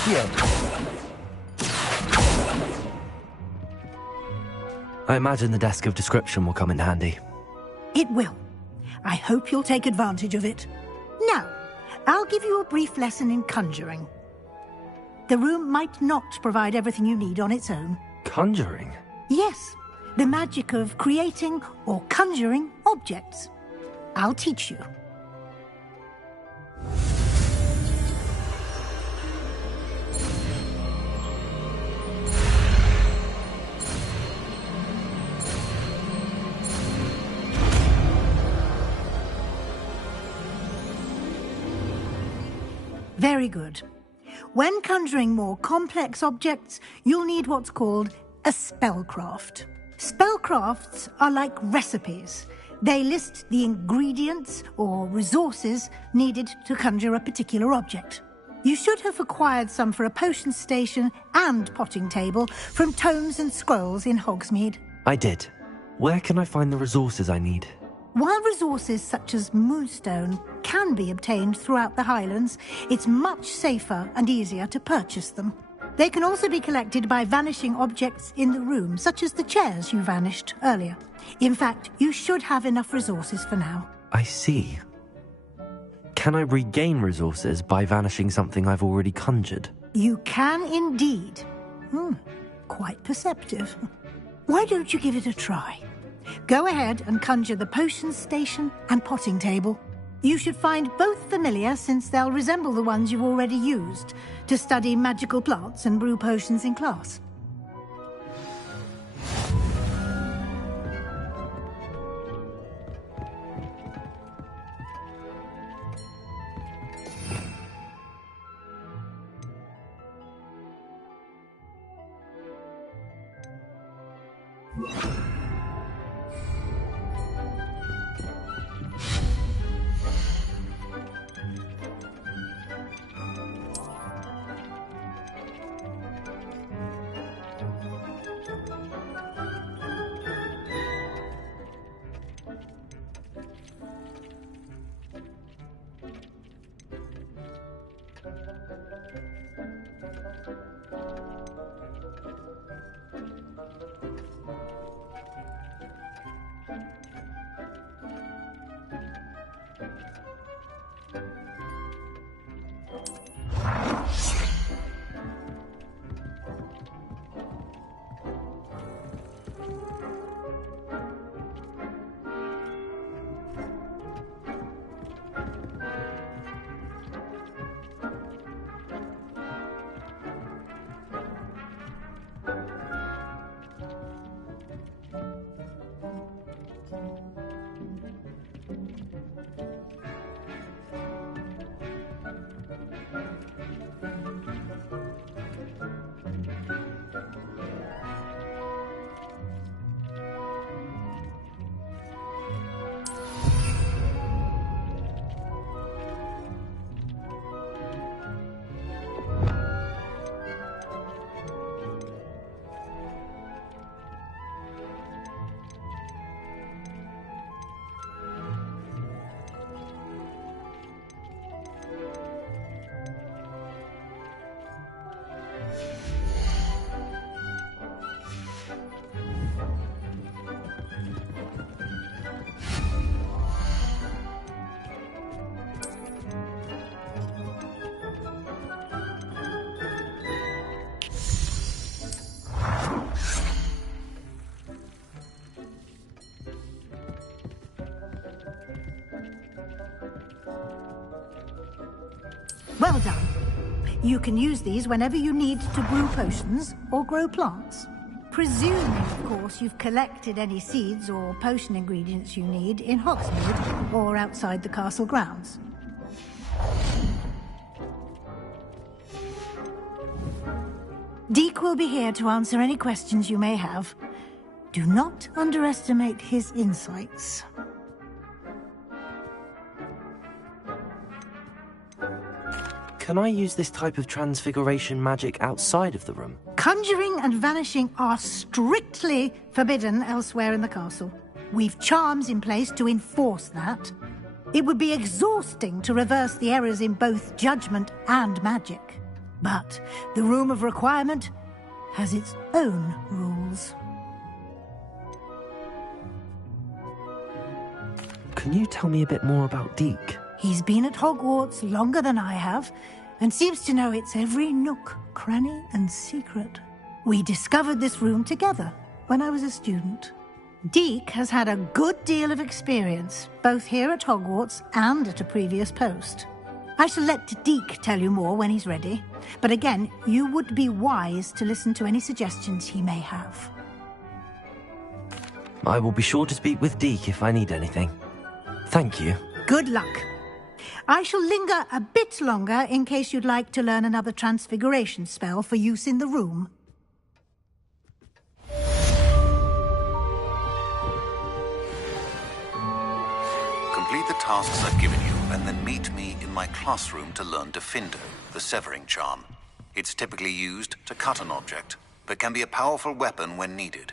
Accio! I imagine the desk of description will come in handy. It will. I hope you'll take advantage of it. Now, I'll give you a brief lesson in conjuring. The room might not provide everything you need on its own. Conjuring? Yes, the magic of creating or conjuring objects. I'll teach you. Very good. When conjuring more complex objects, you'll need what's called a spellcraft. Spellcrafts are like recipes. They list the ingredients or resources needed to conjure a particular object. You should have acquired some for a potion station and potting table from tomes and scrolls in Hogsmeade. I did. Where can I find the resources I need? While resources such as moonstone can be obtained throughout the Highlands, it's much safer and easier to purchase them. They can also be collected by vanishing objects in the room, such as the chairs you vanished earlier. In fact, you should have enough resources for now. I see. Can I regain resources by vanishing something I've already conjured? You can indeed. Quite perceptive. Why don't you give it a try? Go ahead and conjure the potion station and potting table. You should find both familiar, since they'll resemble the ones you've already used to study magical plants and brew potions in class. Well done. You can use these whenever you need to brew potions or grow plants. Presuming, of course, you've collected any seeds or potion ingredients you need in Hogsmeade or outside the castle grounds. Deke will be here to answer any questions you may have. Do not underestimate his insights. Can I use this type of transfiguration magic outside of the room? Conjuring and vanishing are strictly forbidden elsewhere in the castle. We've charms in place to enforce that. It would be exhausting to reverse the errors in both judgment and magic. But the Room of Requirement has its own rules. Can you tell me a bit more about Deke? He's been at Hogwarts longer than I have, and seems to know its every nook, cranny, and secret. We discovered this room together when I was a student. Deke has had a good deal of experience, both here at Hogwarts and at a previous post. I shall let Deke tell you more when he's ready, but again, you would be wise to listen to any suggestions he may have. I will be sure to speak with Deke if I need anything. Thank you. Good luck. I shall linger a bit longer in case you'd like to learn another transfiguration spell for use in the room. Complete the tasks I've given you, and then meet me in my classroom to learn Defindo, the severing charm. It's typically used to cut an object, but can be a powerful weapon when needed.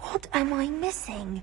What am I missing?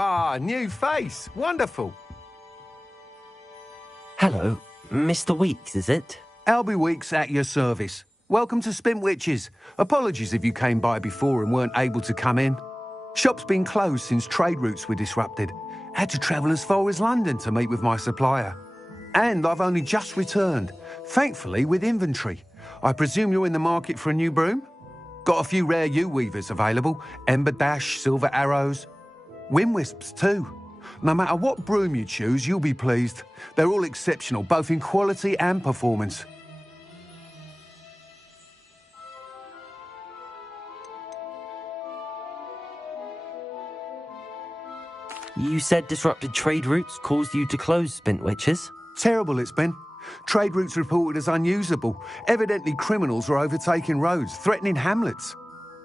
Ah, new face. Wonderful. Hello, Mr. Weeks, is it? Albie Weeks at your service. Welcome to Spintwitches. Apologies if you came by before and weren't able to come in. Shop's been closed since trade routes were disrupted. Had to travel as far as London to meet with my supplier. And I've only just returned, thankfully with inventory. I presume you're in the market for a new broom? Got a few rare U-weavers available. Ember Dash, Silver Arrows. Wind Wisps too. No matter what broom you choose, you'll be pleased. They're all exceptional, both in quality and performance. You said disrupted trade routes caused you to close Spintwitches? Terrible it's been. Trade routes reported as unusable. Evidently criminals are overtaking roads, threatening hamlets.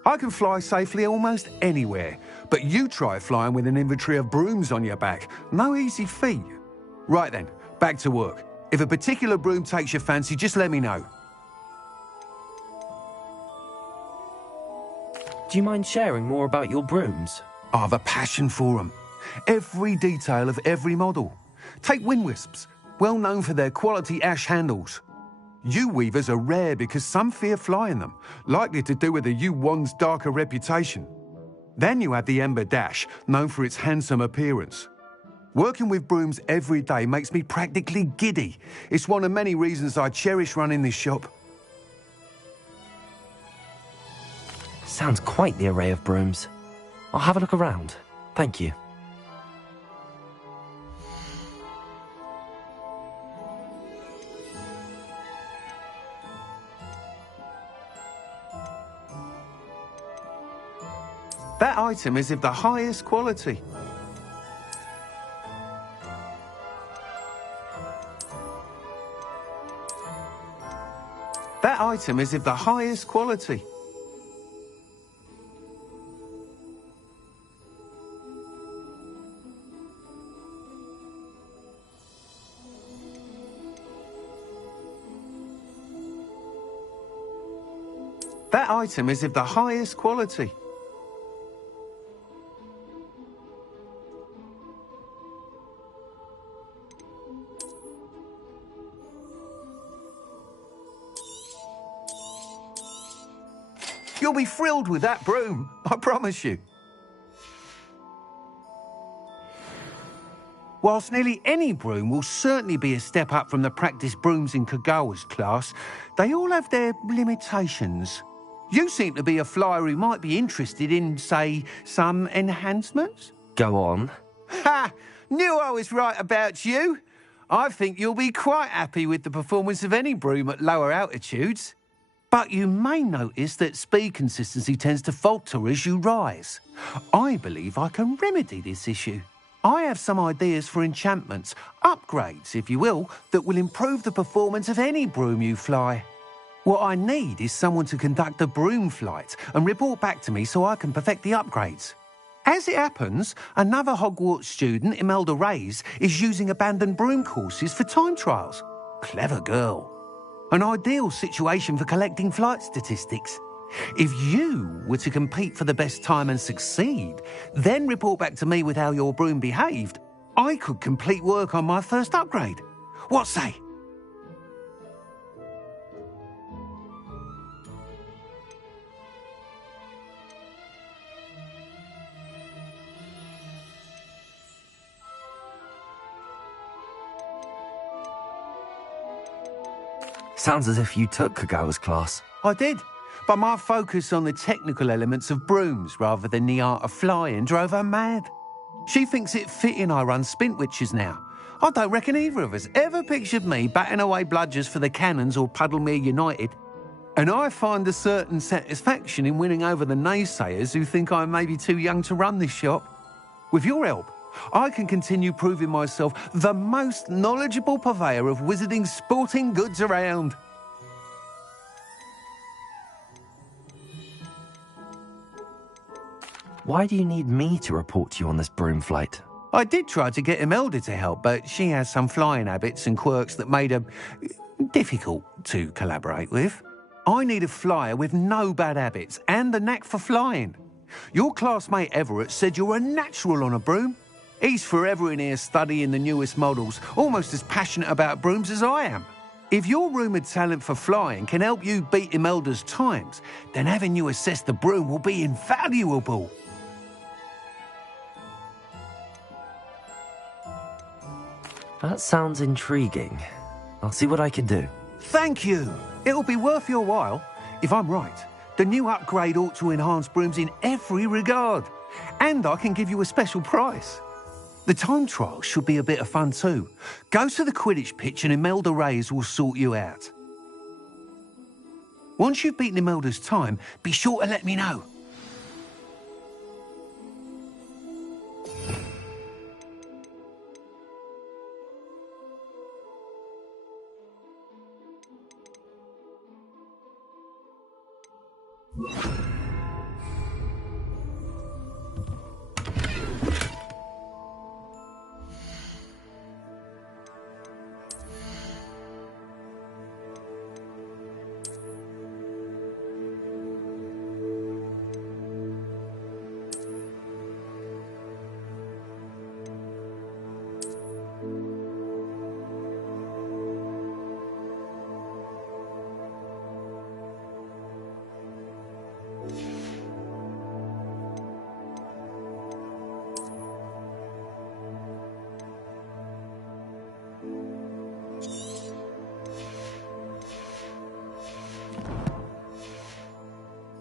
I can fly safely almost anywhere, but you try flying with an inventory of brooms on your back. No easy feat. Right then, back to work. If a particular broom takes your fancy, just let me know. Do you mind sharing more about your brooms? I have a passion for them. Every detail of every model. Take Wind Wisps, well known for their quality ash handles. U-weavers are rare because some fear flying them, likely to do with the U-wand's darker reputation. Then you have the Ember Dash, known for its handsome appearance. Working with brooms every day makes me practically giddy. It's one of many reasons I cherish running this shop. Sounds quite the array of brooms. I'll have a look around. Thank you. That item is of the highest quality. That item is of the highest quality. That item is of the highest quality. You'll be thrilled with that broom, I promise you. Whilst nearly any broom will certainly be a step up from the practice brooms in Kagawa's class, they all have their limitations. You seem to be a flyer who might be interested in, say, some enhancements? Go on. Ha! Knew I was right about you. I think you'll be quite happy with the performance of any broom at lower altitudes. But you may notice that speed consistency tends to falter as you rise. I believe I can remedy this issue. I have some ideas for enchantments, upgrades, if you will, that will improve the performance of any broom you fly. What I need is someone to conduct a broom flight and report back to me so I can perfect the upgrades. As it happens, another Hogwarts student, Imelda Reyes, is using abandoned broom courses for time trials. Clever girl. An ideal situation for collecting flight statistics. If you were to compete for the best time and succeed, then report back to me with how your broom behaved, I could complete work on my first upgrade. What say? Sounds as if you took Kagawa's class. I did, but my focus on the technical elements of brooms rather than the art of flying drove her mad. She thinks it fitting I run Spintwitches now. I don't reckon either of us ever pictured me batting away bludgers for the Cannons or Puddlemere United. And I find a certain satisfaction in winning over the naysayers who think I'm maybe too young to run this shop. With your help, I can continue proving myself the most knowledgeable purveyor of wizarding sporting goods around. Why do you need me to report to you on this broom flight? I did try to get Imelda to help, but she has some flying habits and quirks that made her difficult to collaborate with. I need a flyer with no bad habits and the knack for flying. Your classmate Everett said you're a natural on a broom. He's forever in here studying the newest models, almost as passionate about brooms as I am. If your rumoured talent for flying can help you beat Imelda's times, then having you assess the broom will be invaluable. That sounds intriguing. I'll see what I can do. Thank you. It'll be worth your while. If I'm right, the new upgrade ought to enhance brooms in every regard. And I can give you a special price. The time trial should be a bit of fun too. Go to the Quidditch pitch and Imelda Reyes will sort you out. Once you've beaten Imelda's time, be sure to let me know.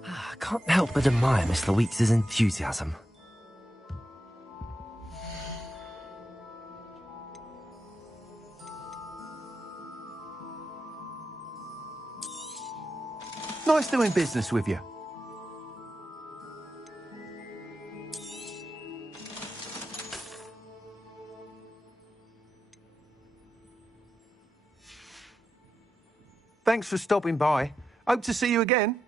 I can't help but admire Mr. Weeks' enthusiasm. Nice doing business with you. Thanks for stopping by. Hope to see you again.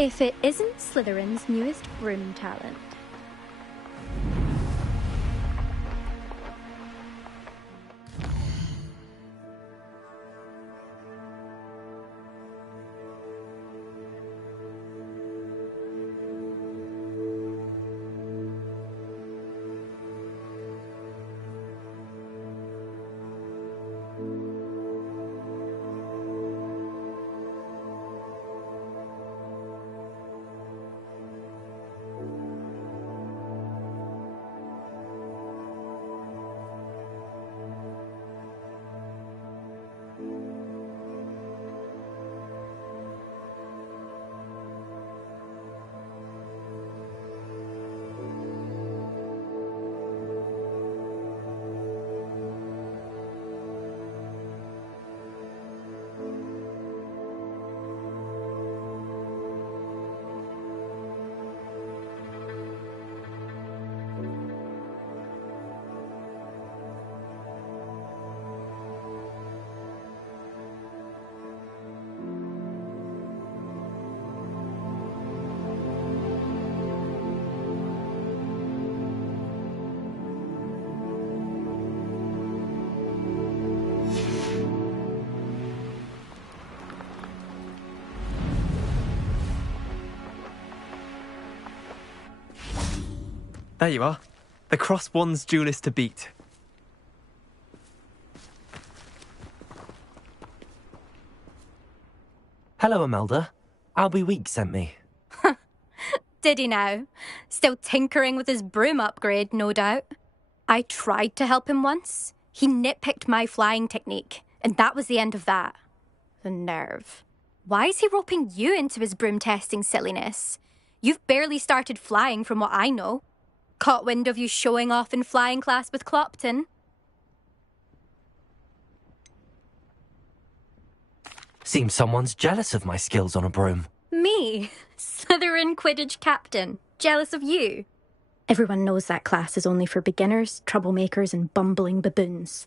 If it isn't Slytherin's newest broom talent. There you are. The Cross Wands duelist to beat. Hello, Imelda. Albie Week sent me. Did he now? Still tinkering with his broom upgrade, no doubt. I tried to help him once. He nitpicked my flying technique, and that was the end of that. The nerve. Why is he roping you into his broom testing silliness? You've barely started flying from what I know. Caught wind of you showing off in flying class with Clopton. Seems someone's jealous of my skills on a broom. Me? Slytherin Quidditch captain. Jealous of you? Everyone knows that class is only for beginners, troublemakers, and bumbling baboons.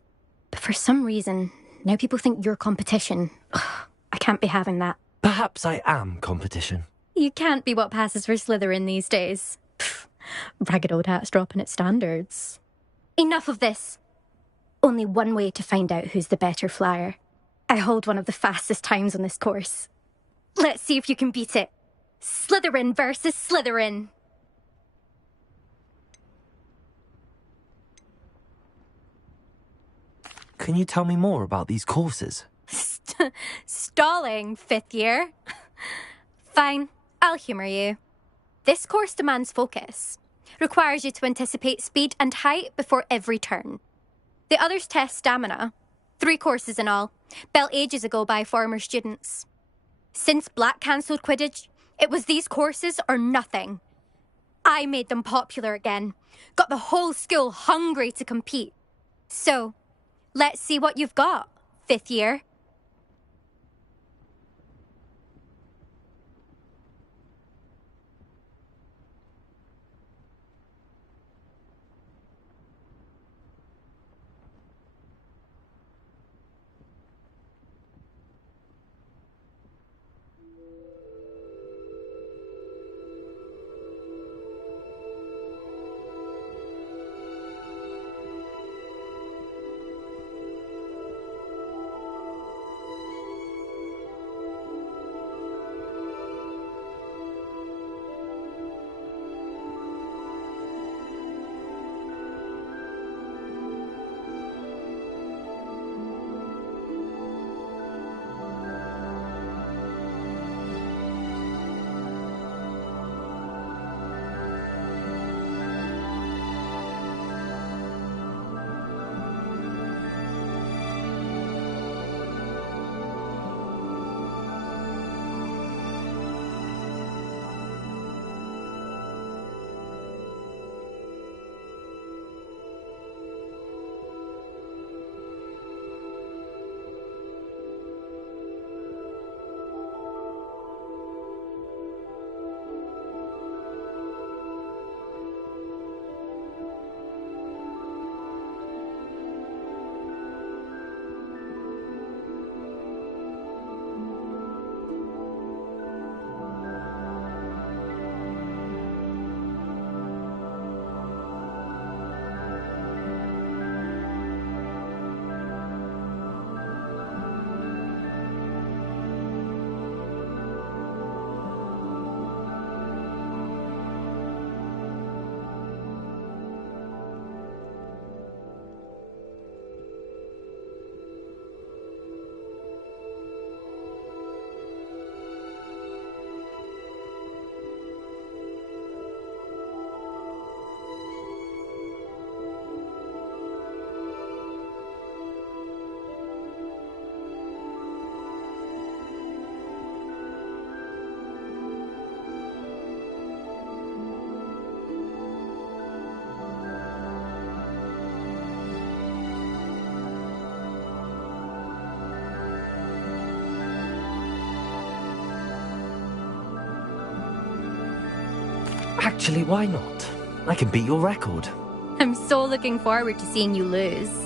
But for some reason, now people think you're competition. Ugh, I can't be having that. Perhaps I am competition. You can't be what passes for Slytherin these days. Pfft, ragged old hat's dropping its standards. Enough of this. Only one way to find out who's the better flyer. I hold one of the fastest times on this course. Let's see if you can beat it. Slytherin versus Slytherin. Can you tell me more about these courses? Stalling, fifth year. Fine, I'll humour you. This course demands focus. Requires you to anticipate speed and height before every turn. The others test stamina. 3 courses in all, built ages ago by former students. Since Black cancelled Quidditch, it was these courses or nothing. I made them popular again. Got the whole school hungry to compete. So, let's see what you've got, fifth year. Actually, why not? I can beat your record. I'm so looking forward to seeing you lose.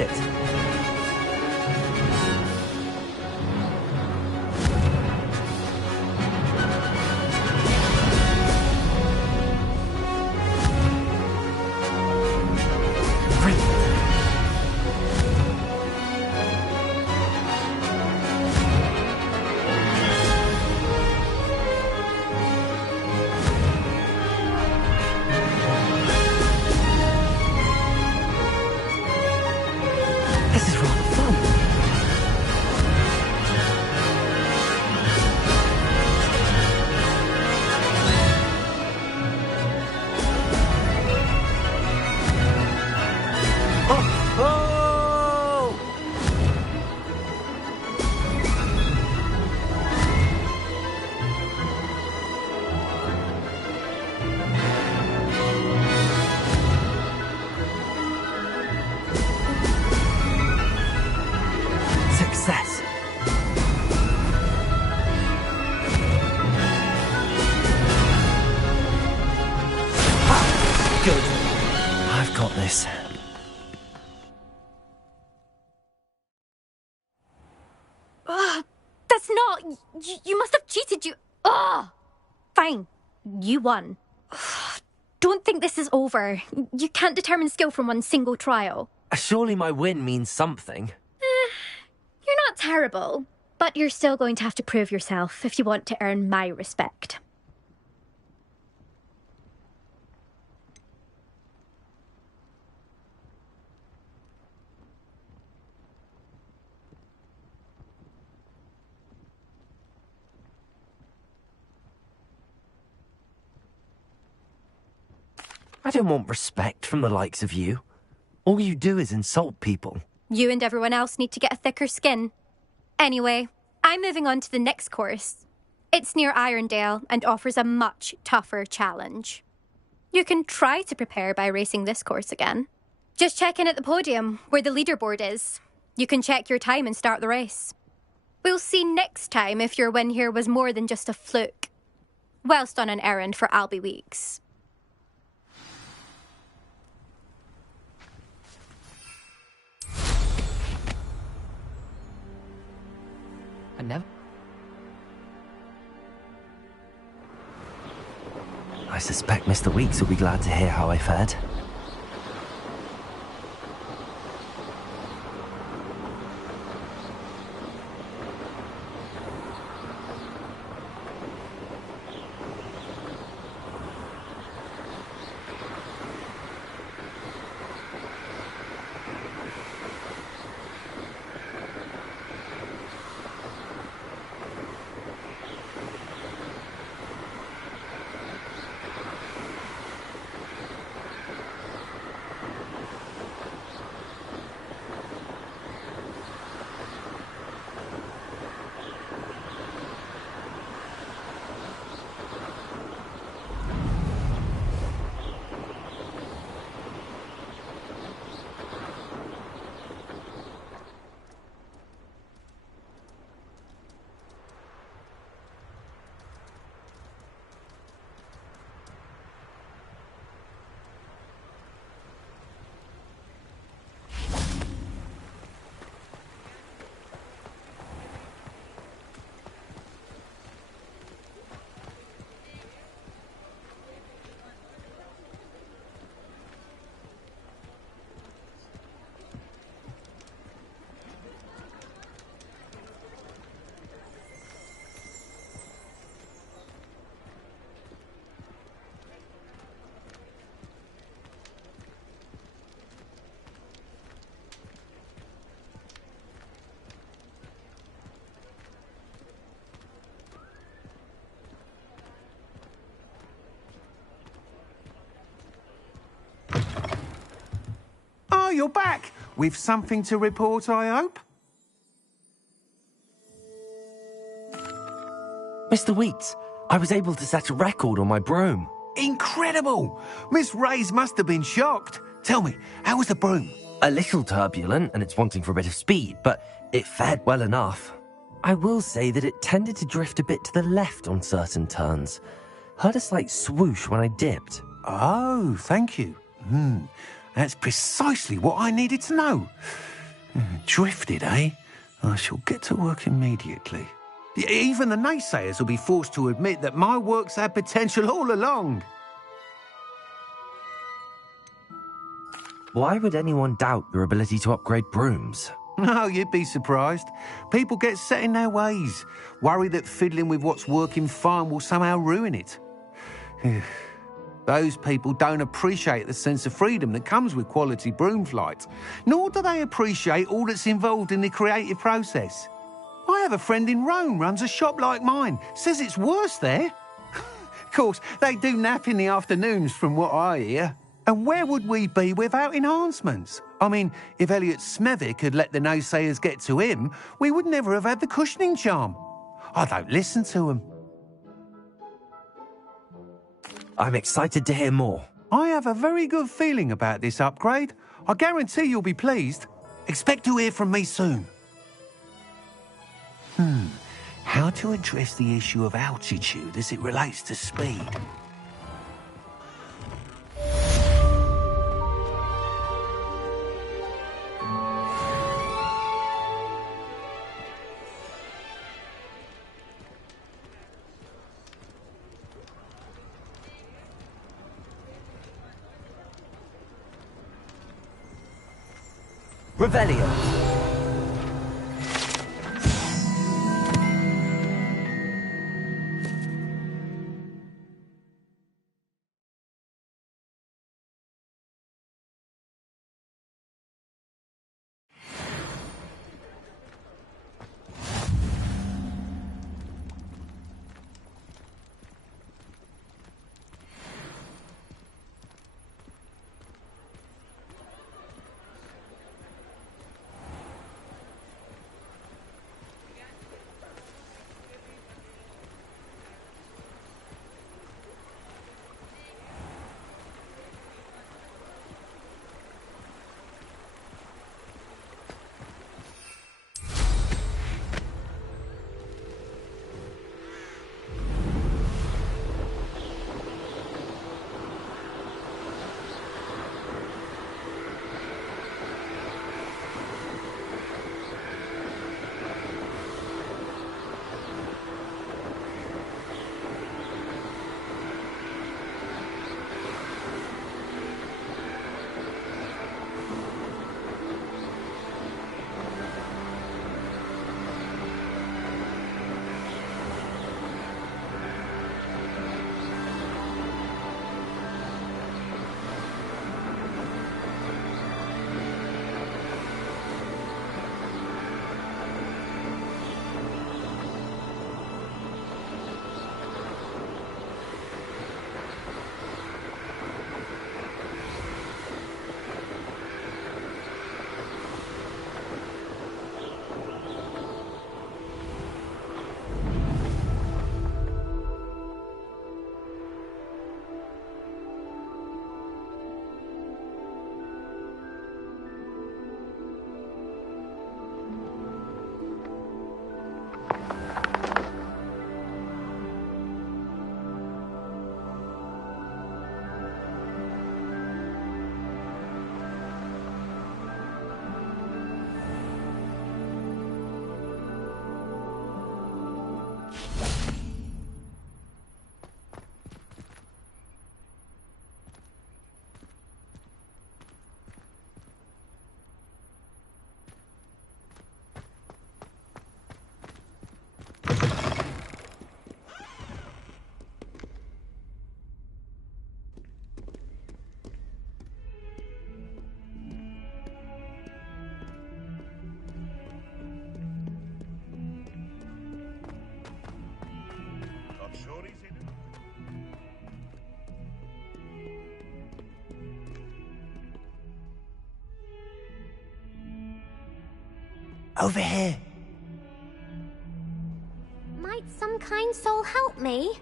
it. This is rather fun. Oh! Success. Ah, good. I've got this. That's not... You must have cheated, you... Ugh! Fine. You won. Don't think this is over. You can't determine skill from one single trial. Surely my win means something. You're not terrible, but you're still going to have to prove yourself if you want to earn my respect. I don't want respect from the likes of you. All you do is insult people. You and everyone else need to get a thicker skin. Anyway, I'm moving on to the next course. It's near Irondale and offers a much tougher challenge. You can try to prepare by racing this course again. Just check in at the podium, where the leaderboard is. You can check your time and start the race. We'll see next time if your win here was more than just a fluke. Whilst on an errand for Albie Weeks. I never... I suspect Mr. Weeks will be glad to hear how I fared. Oh, you're back. With something to report, I hope? Mr. Weeks, I was able to set a record on my broom. Incredible! Miss Reyes must have been shocked. Tell me, how was the broom? A little turbulent, and it's wanting for a bit of speed, but it fared well enough. I will say that it tended to drift a bit to the left on certain turns. Heard a slight swoosh when I dipped. Oh, thank you. That's precisely what I needed to know. Drifted, eh? I shall get to work immediately. Even the naysayers will be forced to admit that my work's had potential all along. Why would anyone doubt your ability to upgrade brooms? No, you'd be surprised. People get set in their ways, worry that fiddling with what's working fine will somehow ruin it. Those people don't appreciate the sense of freedom that comes with quality broom flight, nor do they appreciate all that's involved in the creative process. I have a friend in Rome runs a shop like mine, says it's worse there. Of course, they do nap in the afternoons from what I hear. And where would we be without enhancements? I mean, if Elliot Smethwick had let the naysayers get to him, we would never have had the cushioning charm. I don't listen to them. I'm excited to hear more. I have a very good feeling about this upgrade. I guarantee you'll be pleased. Expect to hear from me soon. How to address the issue of altitude as it relates to speed? Revelio. Over here. Might some kind soul help me?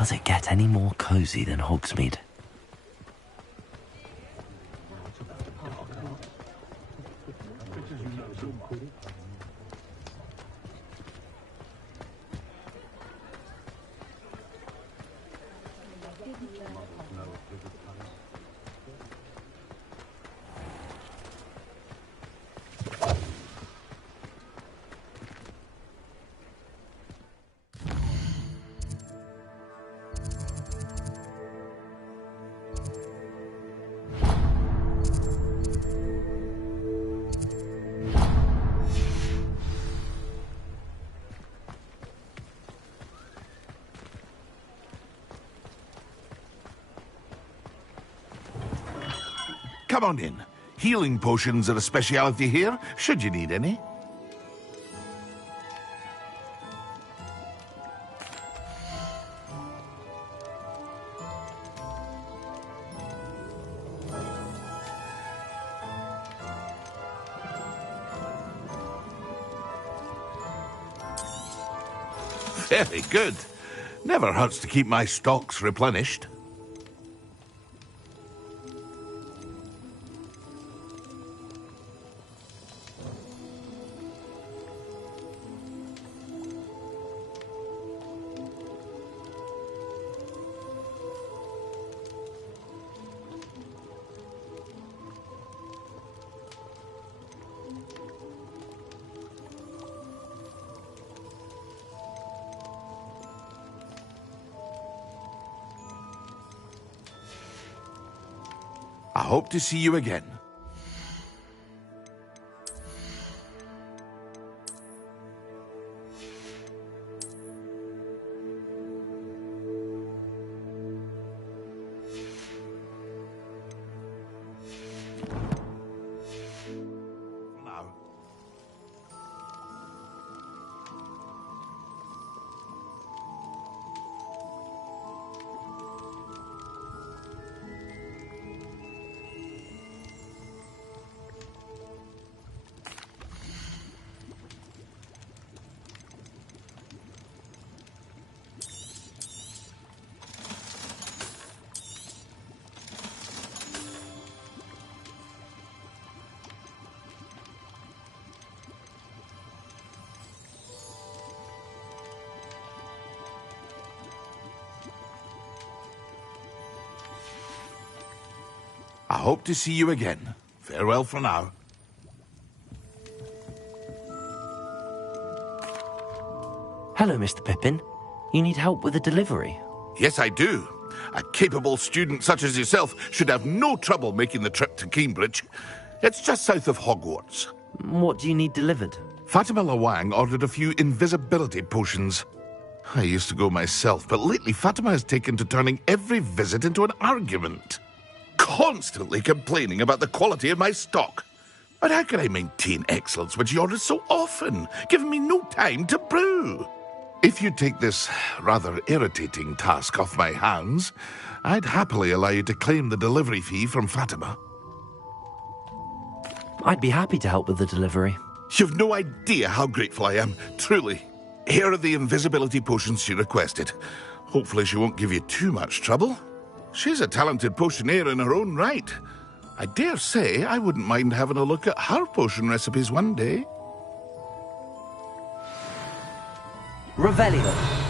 Does it get any more cosy than Hogsmeade? Come on in. Healing potions are a speciality here, should you need any. Very good. Never hurts to keep my stocks replenished. I hope to see you again. Now. I hope to see you again. Farewell for now. Hello, Mr. Pippin. You need help with a delivery? Yes, I do. A capable student such as yourself should have no trouble making the trip to Cambridge. It's just south of Hogwarts. What do you need delivered? Fatima Lawang ordered a few invisibility potions. I used to go myself, but lately Fatima has taken to turning every visit into an argument. Constantly complaining about the quality of my stock. But how can I maintain excellence when she orders so often, giving me no time to brew? If you take this rather irritating task off my hands, I'd happily allow you to claim the delivery fee from Fatima. I'd be happy to help with the delivery. You've no idea how grateful I am, truly. Here are the invisibility potions she requested. Hopefully she won't give you too much trouble. She's a talented potioneer in her own right. I dare say I wouldn't mind having a look at her potion recipes one day. Revelio.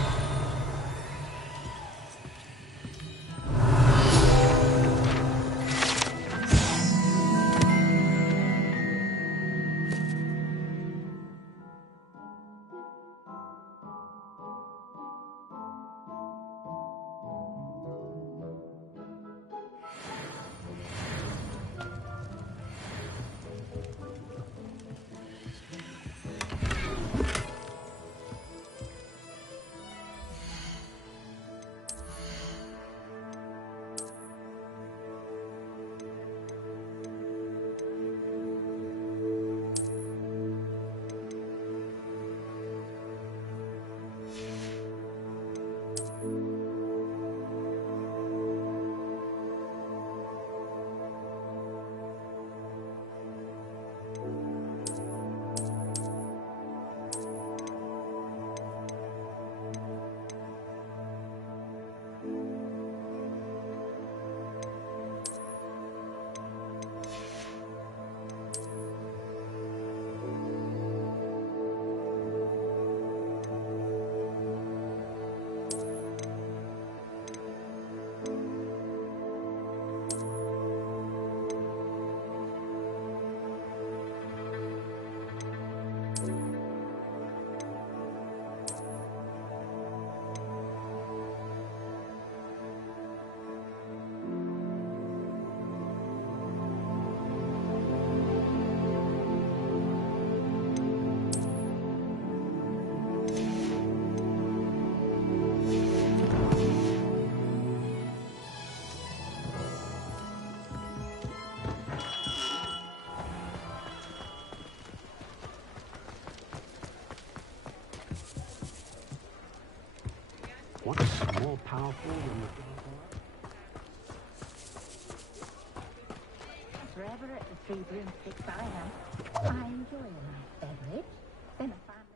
What's more powerful than the... Forever at the 3 broomsticks I am. I enjoy a nice beverage. Then I find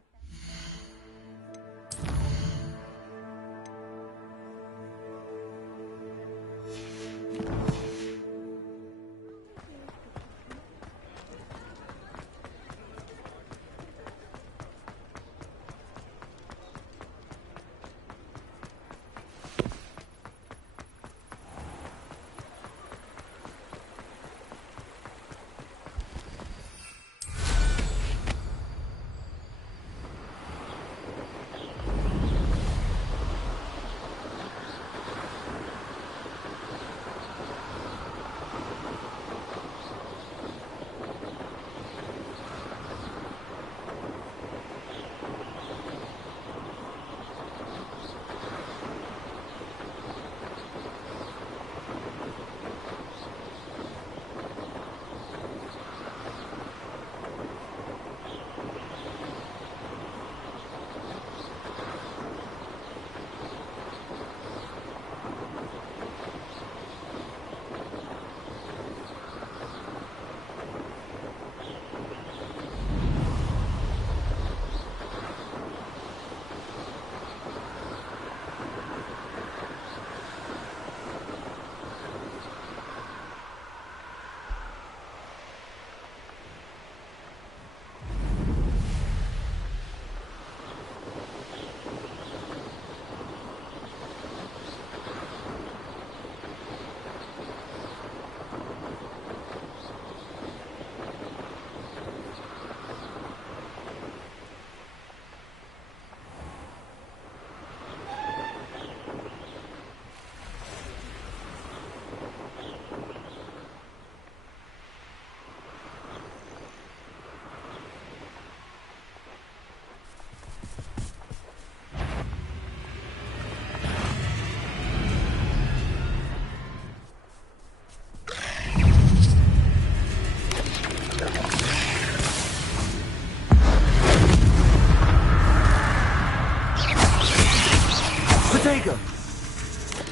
Protego!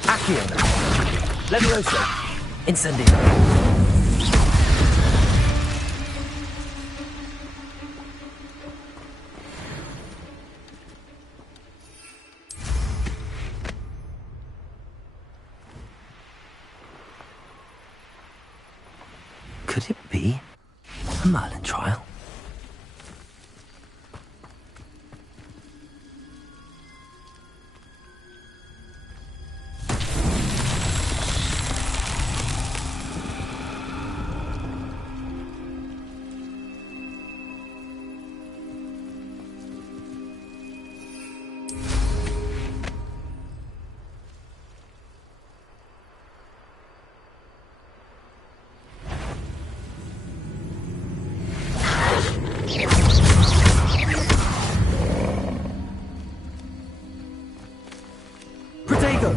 Accio! Levioso! Incendio! Could it be a Merlin trial? Protego!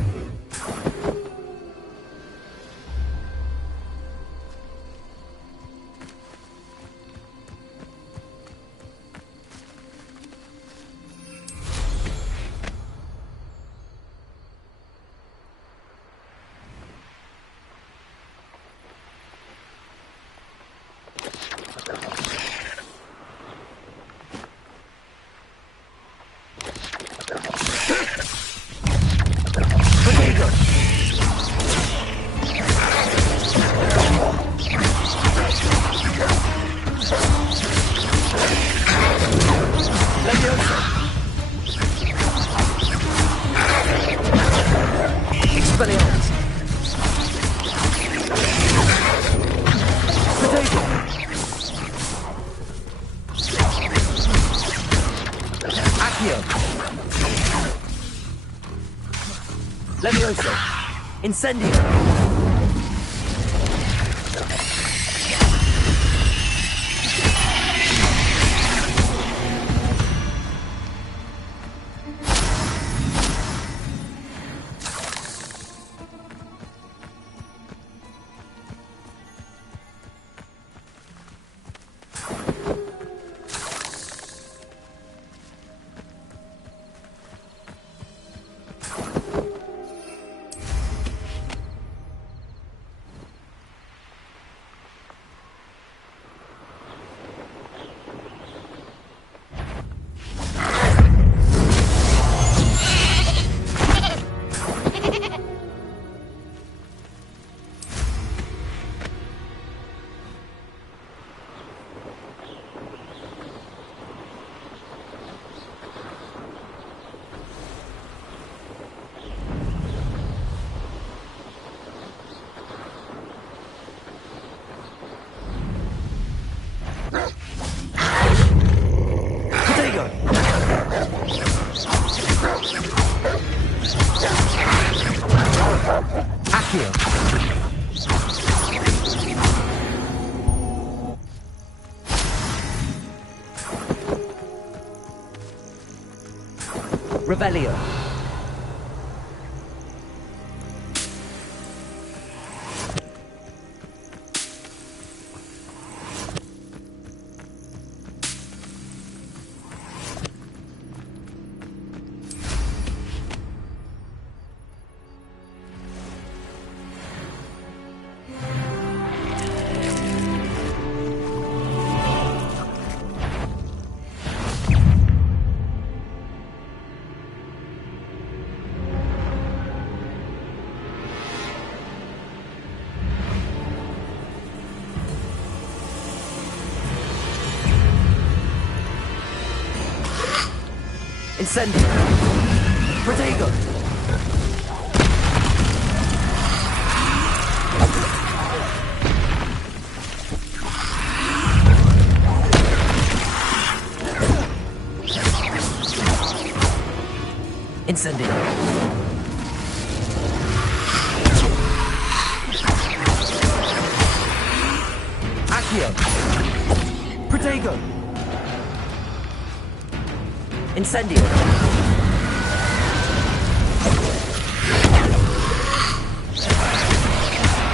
Expelliarmus! Protego! Accio! Levioso! Incendio! Revelio. Incendio. Protego. Incendio. Accio. Protego. Incendio.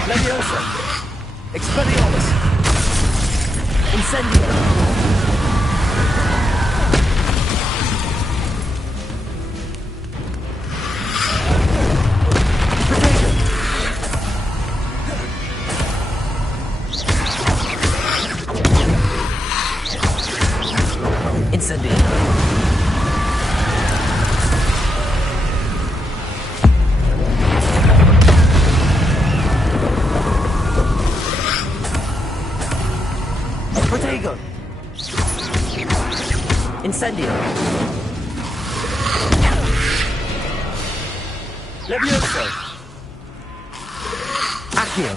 Leviosa. Expelliarmus. Incendio. Protego. Incendio. Protego. Incendio. Levioso. Accio.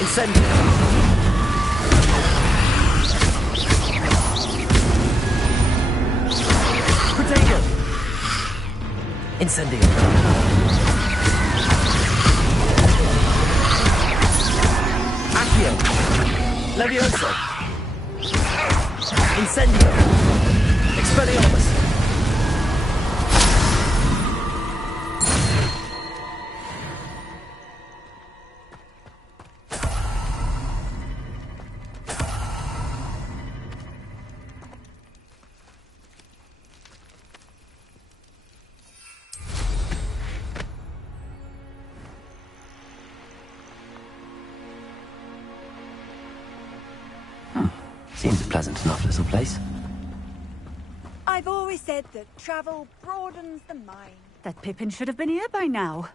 Incendio. Protego. Incendio. Accio. Levioso. Incendio. Expelliarmus. Seems a pleasant enough little place. I've always said that travel broadens the mind. That Pippin should have been here by now.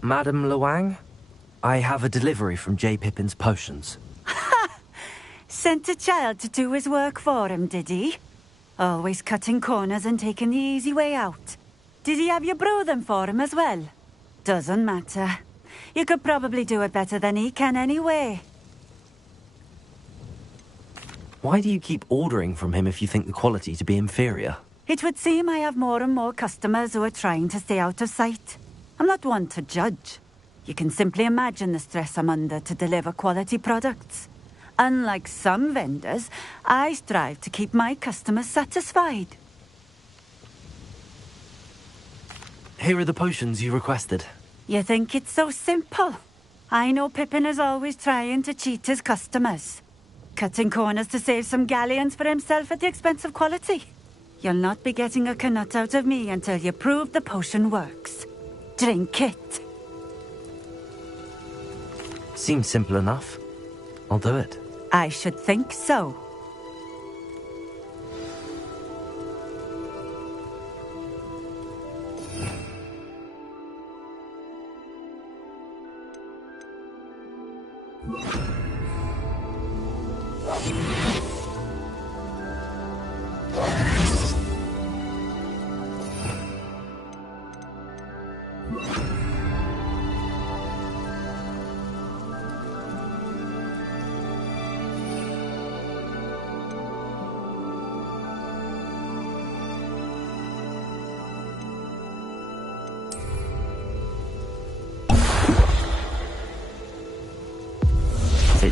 Madame Luang, I have a delivery from J. Pippin's potions. Sent a child to do his work for him, did he? Always cutting corners and taking the easy way out. Did he have you brew them for him as well? Doesn't matter. You could probably do it better than he can anyway. Why do you keep ordering from him if you think the quality to be inferior? It would seem I have more and more customers who are trying to stay out of sight. I'm not one to judge. You can simply imagine the stress I'm under to deliver quality products. Unlike some vendors, I strive to keep my customers satisfied. Here are the potions you requested. You think it's so simple? I know Pippin is always trying to cheat his customers. Cutting corners to save some galleons for himself at the expense of quality. You'll not be getting a canut out of me until you prove the potion works. Drink it. Seems simple enough. I'll do it. I should think so.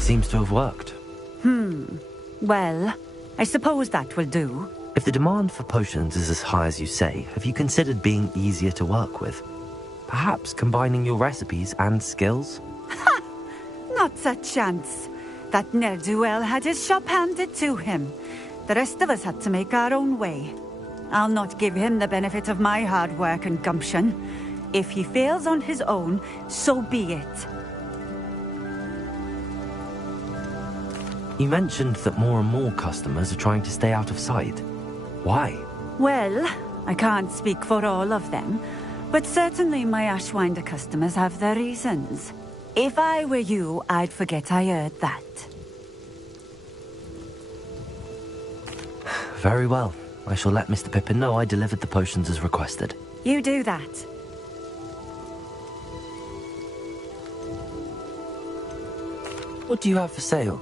It seems to have worked. Well, I suppose that will do. If the demand for potions is as high as you say, have you considered being easier to work with? Perhaps combining your recipes and skills? Not a chance. That ne'er-do-well had his shop handed to him. The rest of us had to make our own way. I'll not give him the benefit of my hard work and gumption. If he fails on his own, so be it. You mentioned that more and more customers are trying to stay out of sight. Why? Well, I can't speak for all of them, but certainly my Ashwinder customers have their reasons. If I were you, I'd forget I heard that. Very well. I shall let Mr. Pippin know I delivered the potions as requested. You do that. What do you have for sale?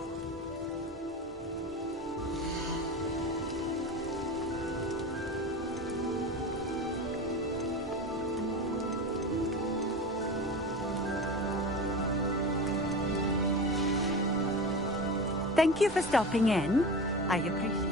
Thank you for stopping in. I appreciate it.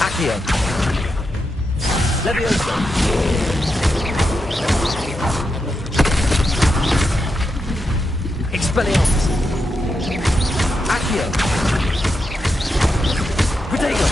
Accio. Levioso. Expelliarmus. Accio. Protego.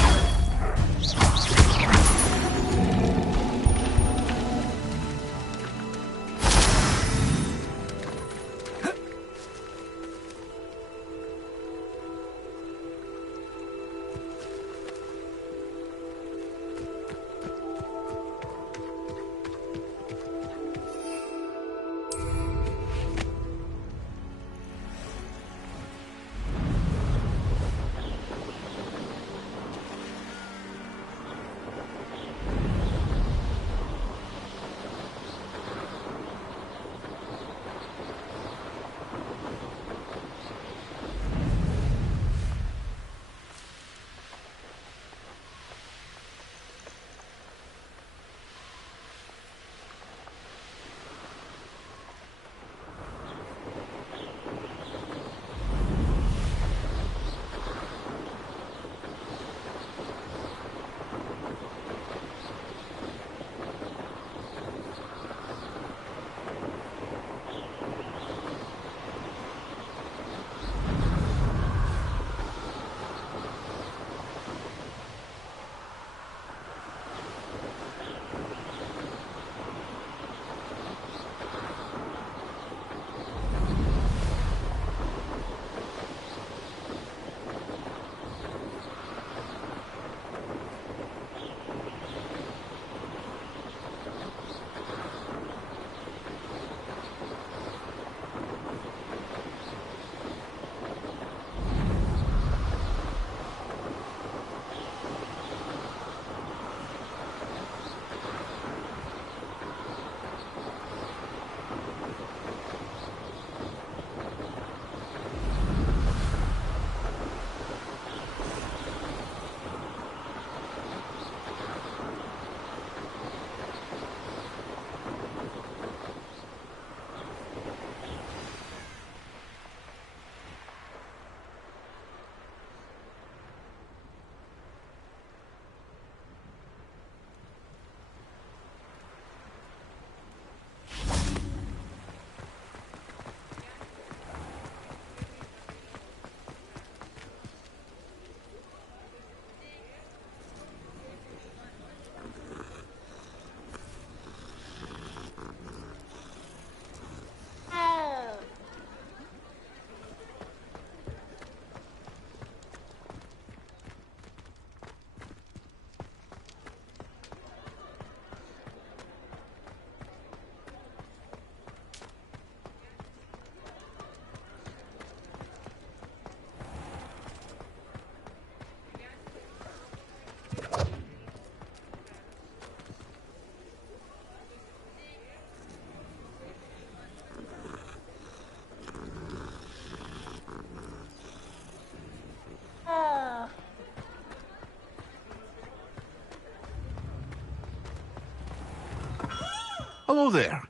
Hello there.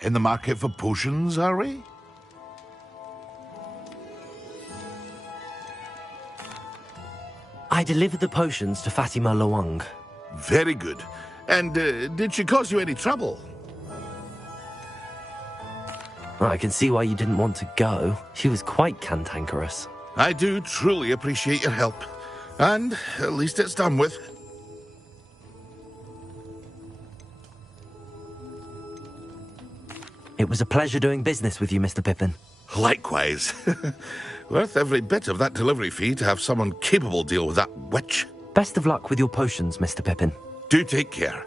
In the market for potions, are we? I delivered the potions to Fatima Luang. Very good. And did she cause you any trouble? I can see why you didn't want to go. She was quite cantankerous. I do truly appreciate your help. And at least it's done with. It was a pleasure doing business with you, Mr. Pippin. Likewise. Worth every bit of that delivery fee to have someone capable deal with that witch. Best of luck with your potions, Mr. Pippin. Do take care.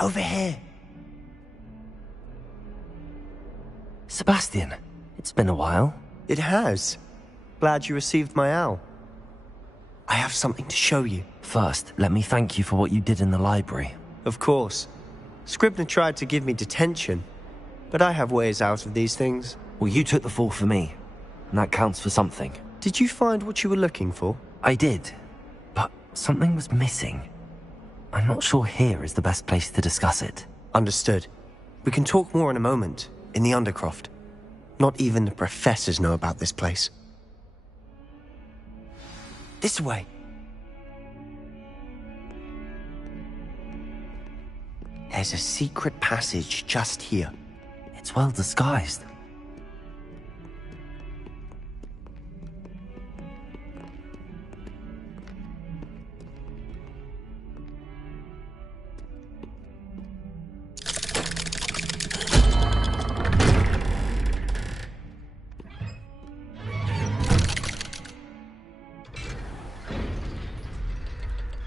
Over here. Sebastian, it's been a while. It has. Glad you received my owl. I have something to show you. First, let me thank you for what you did in the library. Of course. Scribner tried to give me detention, but I have ways out of these things. Well, you took the fall for me, and that counts for something. Did you find what you were looking for? I did, but something was missing. I'm not sure here is the best place to discuss it. Understood. We can talk more in a moment, in the Undercroft. Not even the professors know about this place. This way. There's a secret passage just here. It's well disguised.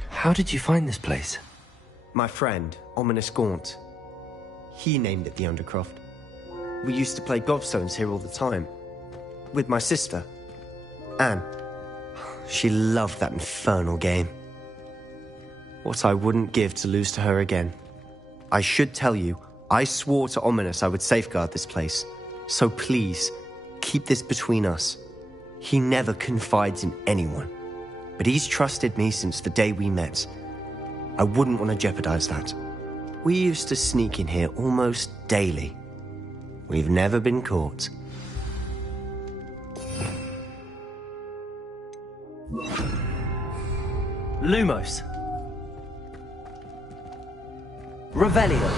How did you find this place? My friend, Ominous Gaunt. He named it the Undercroft. We used to play gobstones here all the time. With my sister, Anne. She loved that infernal game. What I wouldn't give to lose to her again. I should tell you, I swore to Ominous I would safeguard this place. So please, keep this between us. He never confides in anyone. But he's trusted me since the day we met. I wouldn't want to jeopardize that. We used to sneak in here almost daily. We've never been caught. Lumos. Revelio.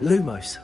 Lumos.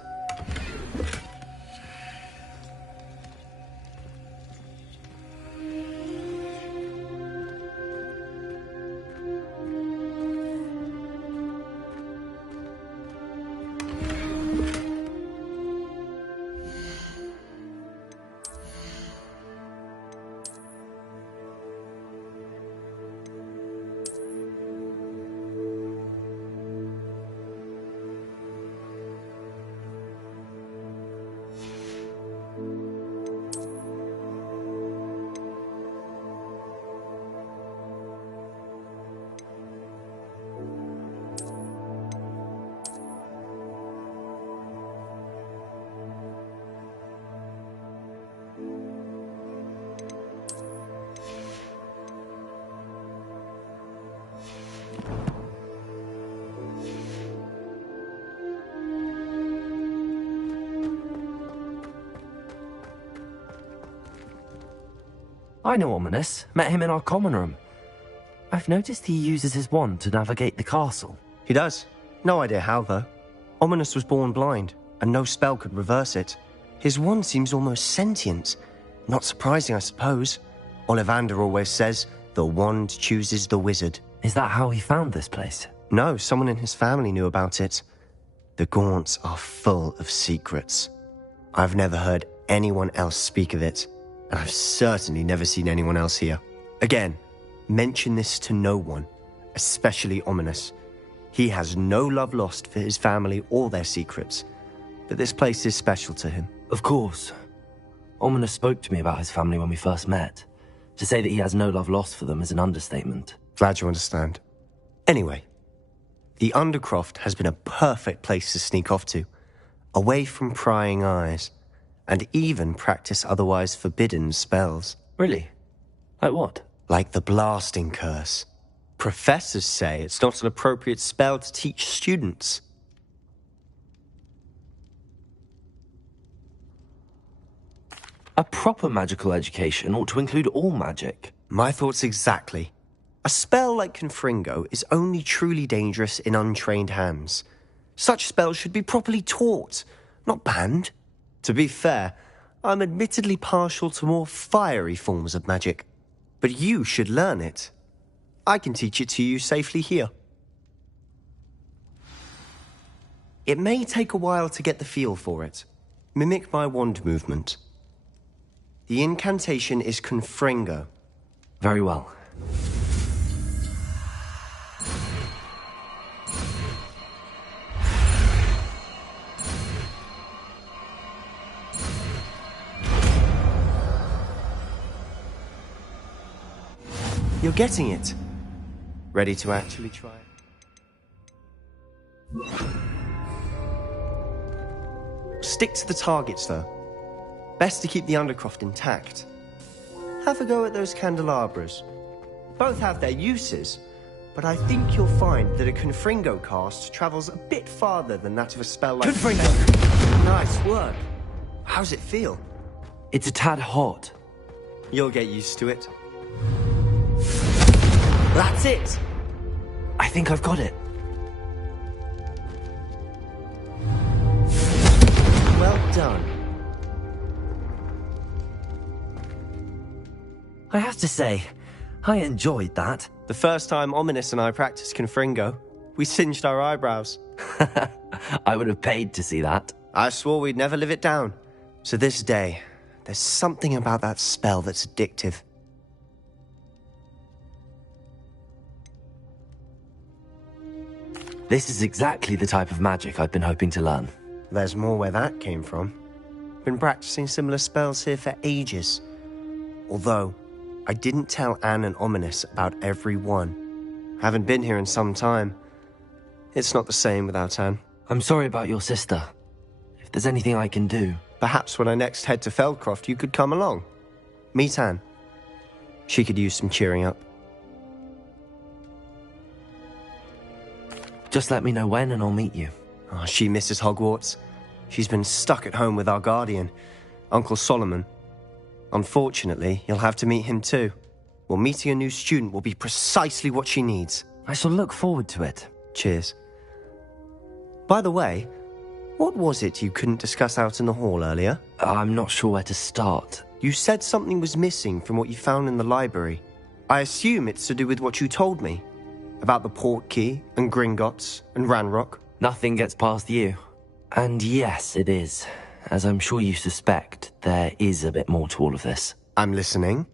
I know Ominous. Met him in our common room. I've noticed he uses his wand to navigate the castle. He does. No idea how, though. Ominous was born blind, and no spell could reverse it. His wand seems almost sentient. Not surprising, I suppose. Ollivander always says, the wand chooses the wizard. Is that how he found this place? No, someone in his family knew about it. The Gaunts are full of secrets. I've never heard anyone else speak of it. And I've certainly never seen anyone else here. Again, mention this to no one, especially Ominous. He has no love lost for his family or their secrets, but this place is special to him. Of course. Ominous spoke to me about his family when we first met. To say that he has no love lost for them is an understatement. Glad you understand. Anyway, the Undercroft has been a perfect place to sneak off to, away from prying eyes. And even practice otherwise forbidden spells. Really? Like what? Like the blasting curse. Professors say it's not an appropriate spell to teach students. A proper magical education ought to include all magic. My thoughts exactly. A spell like Confringo is only truly dangerous in untrained hands. Such spells should be properly taught, not banned. To be fair, I'm admittedly partial to more fiery forms of magic. But you should learn it. I can teach it to you safely here. It may take a while to get the feel for it. Mimic my wand movement. The incantation is Confringo. Very well. You're getting it. Ready to actually try it? Stick to the targets, though. Best to keep the Undercroft intact. Have a go at those candelabras. Both have their uses, but I think you'll find that a Confringo cast travels a bit farther than that of a spell like... Confringo! Nice work. How's it feel? It's a tad hot. You'll get used to it. That's it! I think I've got it. Well done. I have to say, I enjoyed that. The first time Ominous and I practiced Confringo, we singed our eyebrows. I would have paid to see that. I swore we'd never live it down. So this day, there's something about that spell that's addictive. This is exactly the type of magic I've been hoping to learn. There's more where that came from. Been practicing similar spells here for ages. Although, I didn't tell Anne and Ominous about every one. Haven't been here in some time. It's not the same without Anne. I'm sorry about your sister. If there's anything I can do... Perhaps when I next head to Feldcroft, you could come along. Meet Anne. She could use some cheering up. Just let me know when and I'll meet you. Oh, she misses Hogwarts. She's been stuck at home with our guardian, Uncle Solomon. Unfortunately, you'll have to meet him too. Well, meeting a new student will be precisely what she needs. I shall look forward to it. Cheers. By the way, what was it you couldn't discuss out in the hall earlier? I'm not sure where to start. You said something was missing from what you found in the library. I assume it's to do with what you told me. About the Portkey, and Gringotts, and Ranrock. Nothing gets past you. And yes, it is. As I'm sure you suspect, there is a bit more to all of this. I'm listening.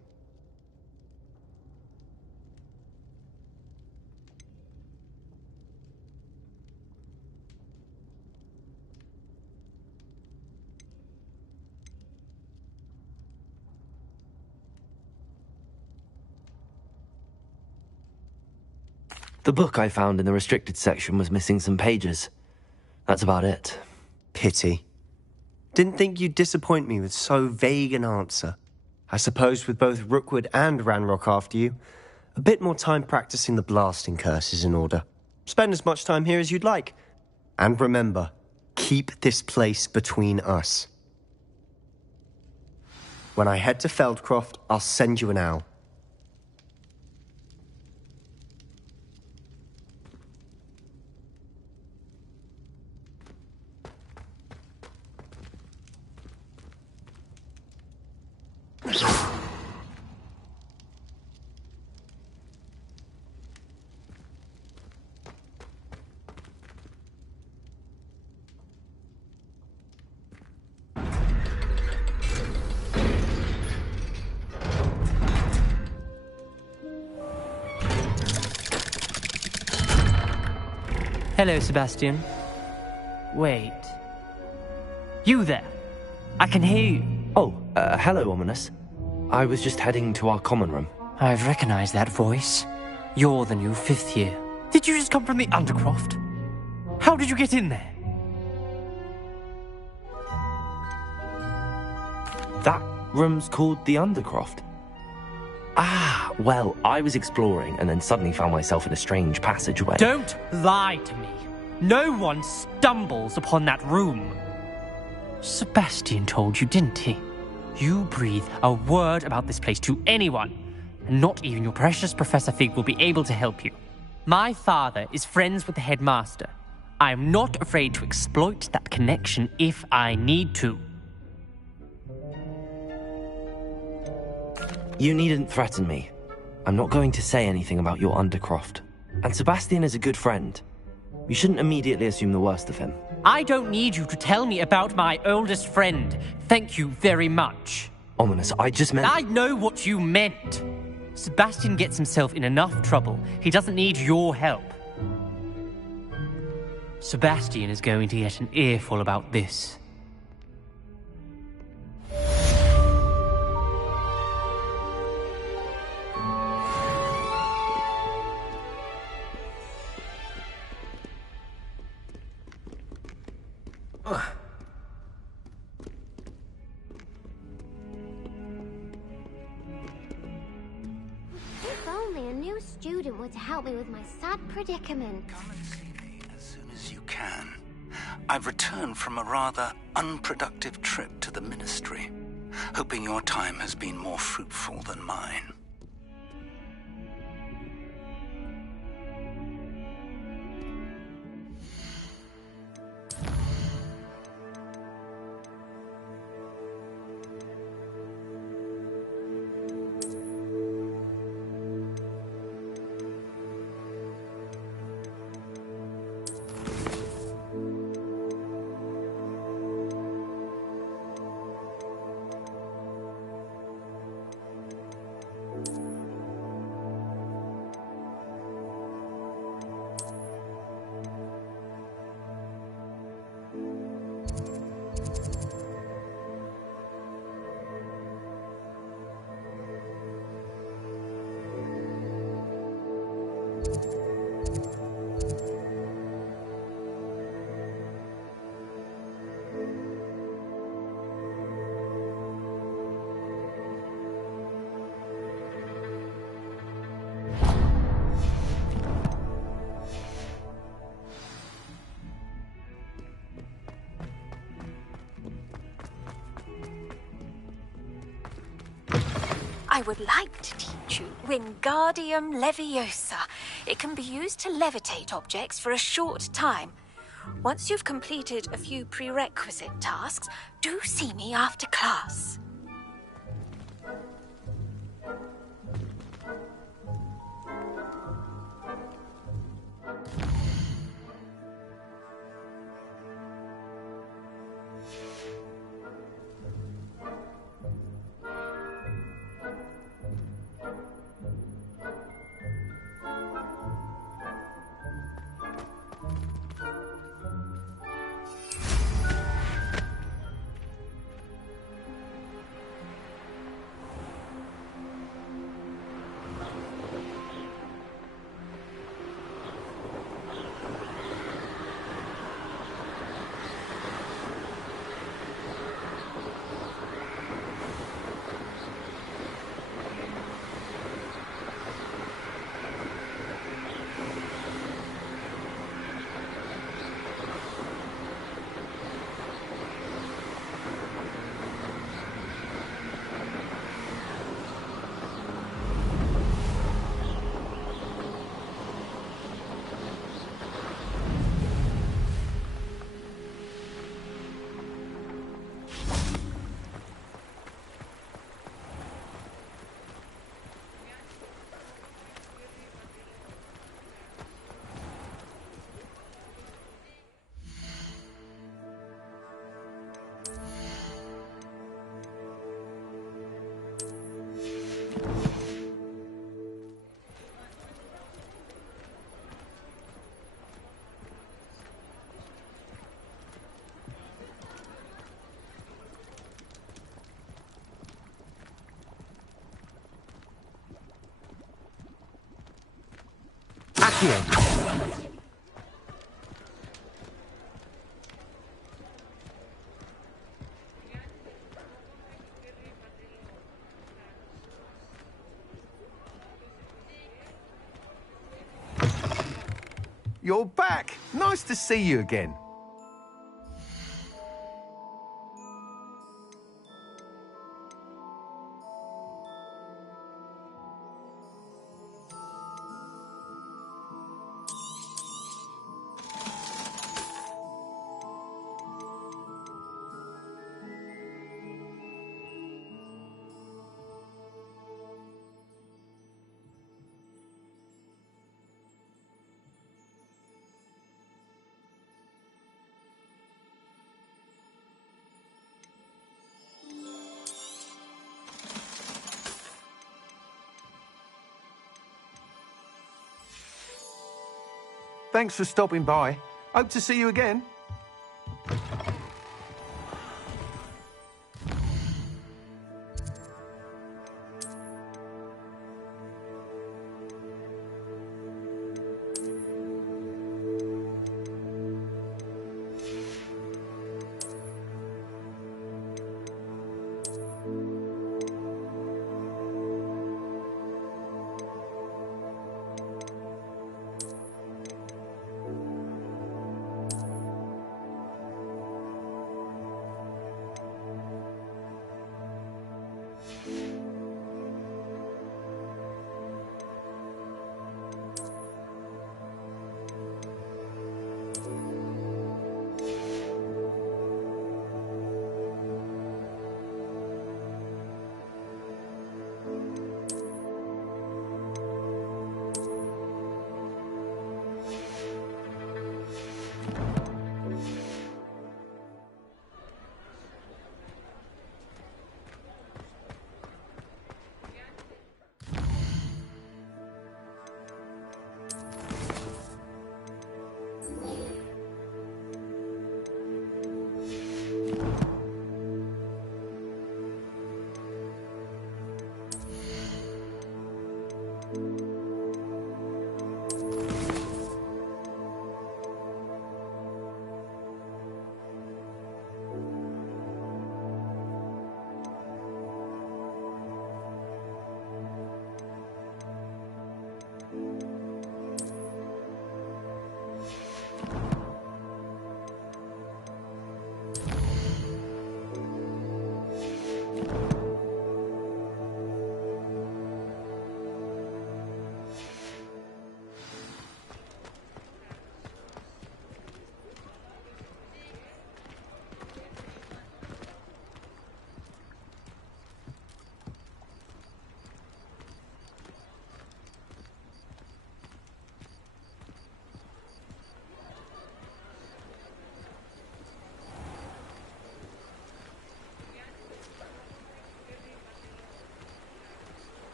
The book I found in the restricted section was missing some pages. That's about it. Pity. Didn't think you'd disappoint me with so vague an answer. I suppose with both Rookwood and Ranrock after you, a bit more time practicing the blasting curse is in order. Spend as much time here as you'd like. And remember, keep this place between us. When I head to Feldcroft, I'll send you an owl. Hello, Sebastian. Wait. You there? I can hear you. Oh, hello, Ominous. I was just heading to our common room. I've recognized that voice. You're the new fifth year. Did you just come from the Undercroft? How did you get in there? That room's called the Undercroft. Ah, well, I was exploring and then suddenly found myself in a strange passageway. Don't lie to me. No one stumbles upon that room. Sebastian told you, didn't he? You breathe a word about this place to anyone, and not even your precious Professor Fig will be able to help you. My father is friends with the headmaster. I am not afraid to exploit that connection if I need to. You needn't threaten me. I'm not going to say anything about your Undercroft. And Sebastian is a good friend. You shouldn't immediately assume the worst of him. I don't need you to tell me about my oldest friend. Thank you very much. Ominous, I just meant... I know what you meant. Sebastian gets himself in enough trouble. He doesn't need your help. Sebastian is going to get an earful about this. new student were to help me with my sad predicament. Come and see me as soon as you can. I've returned from a rather unproductive trip to the Ministry, hoping your time has been more fruitful than mine. I would like to teach you Wingardium Leviosa. It can be used to levitate objects for a short time. Once you've completed a few prerequisite tasks, do see me after class. You're back. Nice to see you again. Thanks for stopping by. Hope to see you again.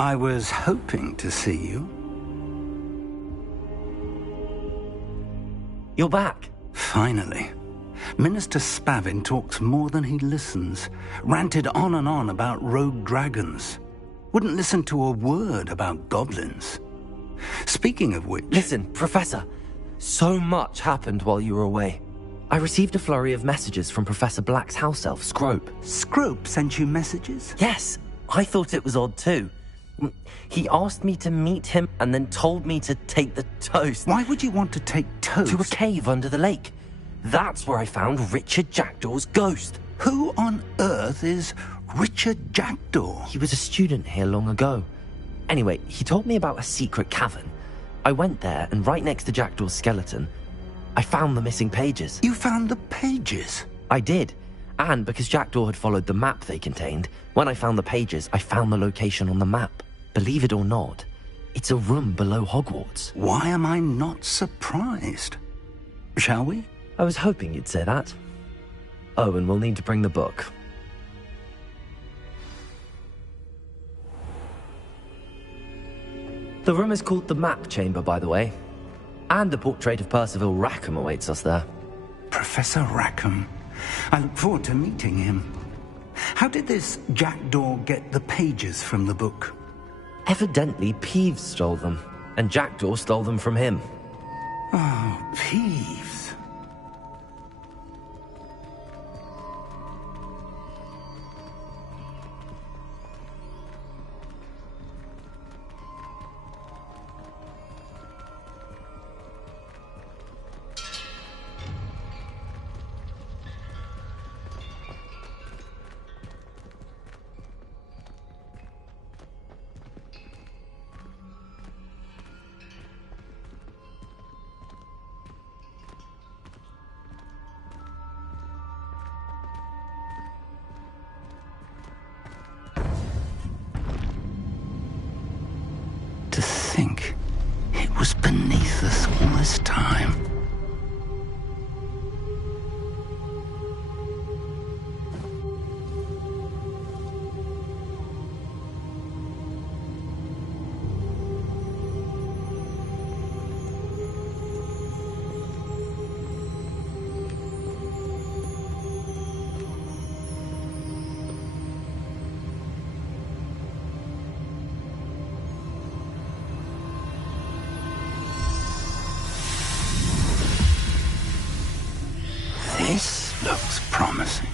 I was hoping to see you. You're back. Finally. Minister Spavin talks more than he listens. Ranted on and on about rogue dragons. Wouldn't listen to a word about goblins. Speaking of which... Listen, Professor. So much happened while you were away. I received a flurry of messages from Professor Black's house elf, Scrope. Scrope sent you messages? Yes. I thought it was odd too. He asked me to meet him and then told me to take the toast. Why would you want to take toast? To a cave under the lake. That's where I found Richard Jackdaw's ghost. Who on earth is Richard Jackdaw? He was a student here long ago. Anyway, he told me about a secret cavern. I went there, and right next to Jackdaw's skeleton, I found the missing pages. You found the pages? I did. And because Jackdaw had followed the map they contained, when I found the pages, I found the location on the map. Believe it or not, it's a room below Hogwarts. Why am I not surprised? Shall we? I was hoping you'd say that. Oh, and we'll need to bring the book. The room is called the Map Chamber, by the way. And a portrait of Percival Rackham awaits us there. Professor Rackham. I look forward to meeting him. How did this Jackdaw get the pages from the book? Evidently, Peeves stole them, and Jackdaw stole them from him. Oh, Peeves. To think it was beneath us all this time. This looks promising.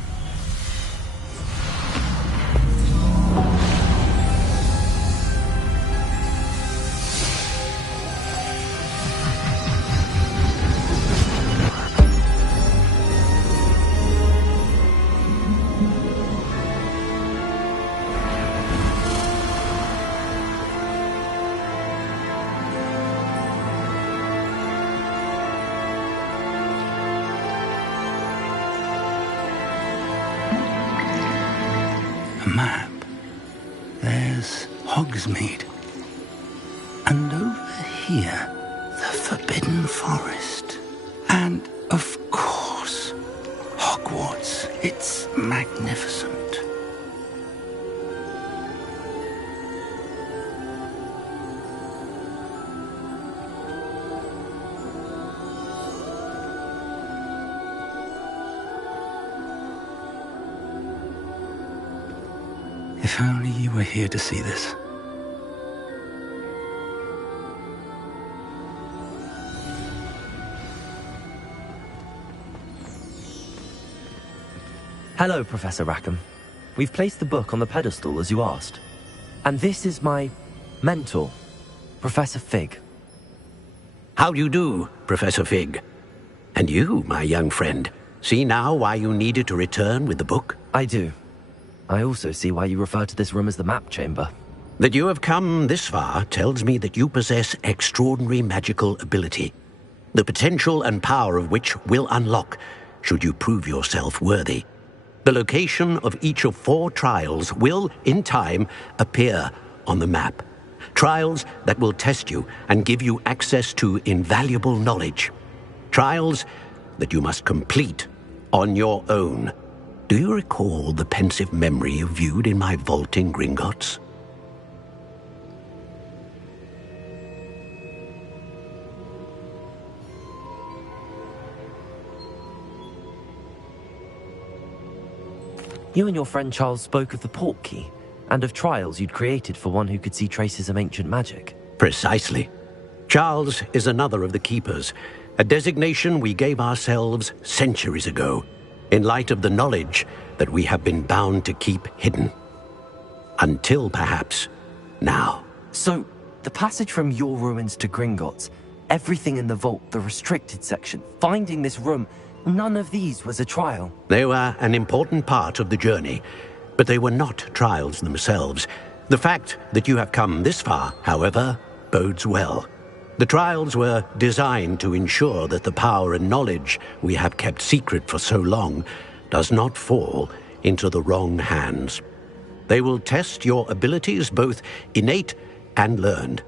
Map. There's Hogsmeade. And over here, the Forbidden Forest. And, of course, Hogwarts. It's magnificent. If only you were here to see this. Hello, Professor Rackham. We've placed the book on the pedestal as you asked. And this is my mentor, Professor Fig. How do you do, Professor Fig? And you, my young friend, see now why you needed to return with the book? I do. I also see why you refer to this room as the Map Chamber. That you have come this far tells me that you possess extraordinary magical ability, the potential and power of which will unlock should you prove yourself worthy. The location of each of 4 trials will, in time, appear on the map. Trials that will test you and give you access to invaluable knowledge. Trials that you must complete on your own. Do you recall the pensive memory you viewed in my vault in Gringotts? You and your friend Charles spoke of the port key, and of trials you'd created for one who could see traces of ancient magic. Precisely. Charles is another of the Keepers, a designation we gave ourselves centuries ago, in light of the knowledge that we have been bound to keep hidden. Until, perhaps, now. So, the passage from your ruins to Gringotts, everything in the vault, the restricted section, finding this room, none of these was a trial. They were an important part of the journey, but they were not trials themselves. The fact that you have come this far, however, bodes well. The trials were designed to ensure that the power and knowledge we have kept secret for so long does not fall into the wrong hands. They will test your abilities, both innate and learned.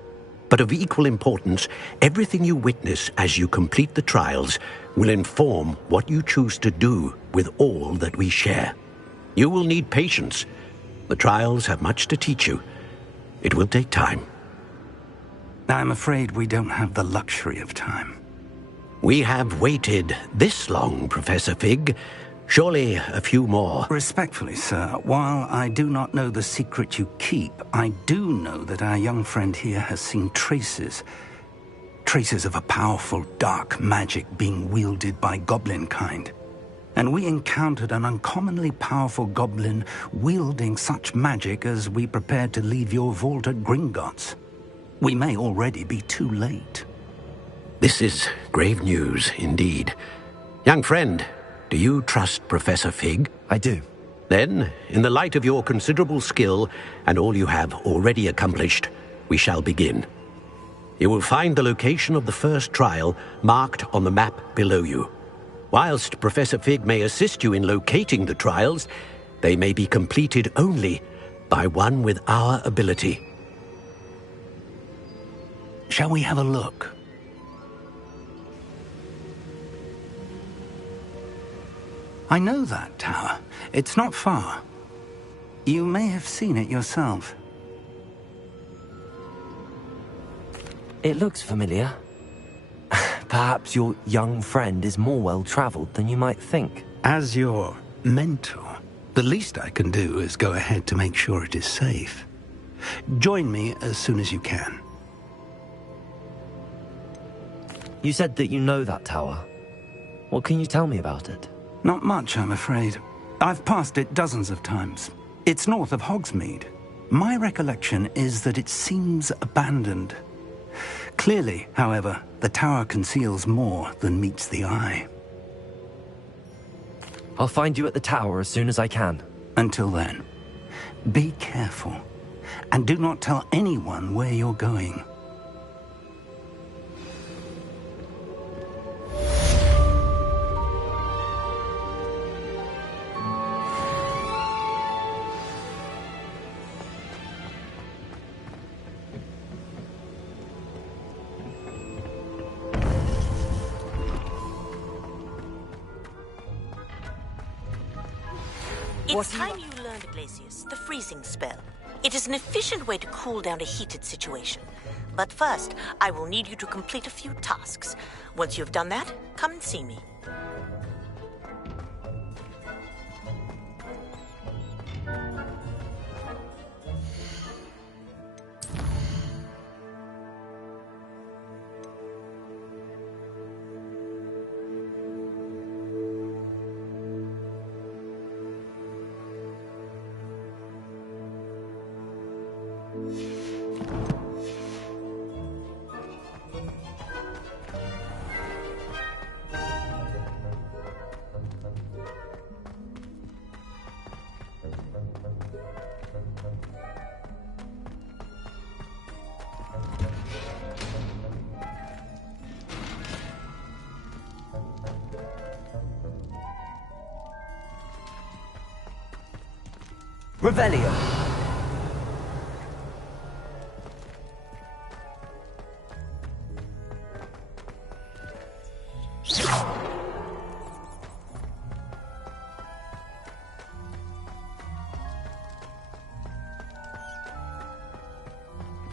But of equal importance, everything you witness as you complete the trials will inform what you choose to do with all that we share. You will need patience. The trials have much to teach you. It will take time. I'm afraid we don't have the luxury of time. We have waited this long, Professor Fig. Surely a few more. Respectfully, sir, while I do not know the secret you keep, I do know that our young friend here has seen traces of a powerful dark magic being wielded by goblin kind. And we encountered an uncommonly powerful goblin wielding such magic as we prepared to leave your vault at Gringotts. We may already be too late. This is grave news indeed. Young friend, do you trust Professor Fig? I do. Then, in the light of your considerable skill and all you have already accomplished, we shall begin. You will find the location of the first trial marked on the map below you. Whilst Professor Fig may assist you in locating the trials, they may be completed only by one with our ability. Shall we have a look? I know that tower. It's not far. You may have seen it yourself. It looks familiar. Perhaps your young friend is more well-traveled than you might think. As your mentor, the least I can do is go ahead to make sure it is safe. Join me as soon as you can. You said that you know that tower. What can you tell me about it? Not much, I'm afraid. I've passed it dozens of times. It's north of Hogsmeade. My recollection is that it seems abandoned. Clearly, however, the tower conceals more than meets the eye. I'll find you at the tower as soon as I can. Until then, be careful, and do not tell anyone where you're going. It's time you learned, Glacius, the freezing spell. It is an efficient way to cool down a heated situation. But first, I will need you to complete a few tasks. Once you've done that, come and see me. Revelio.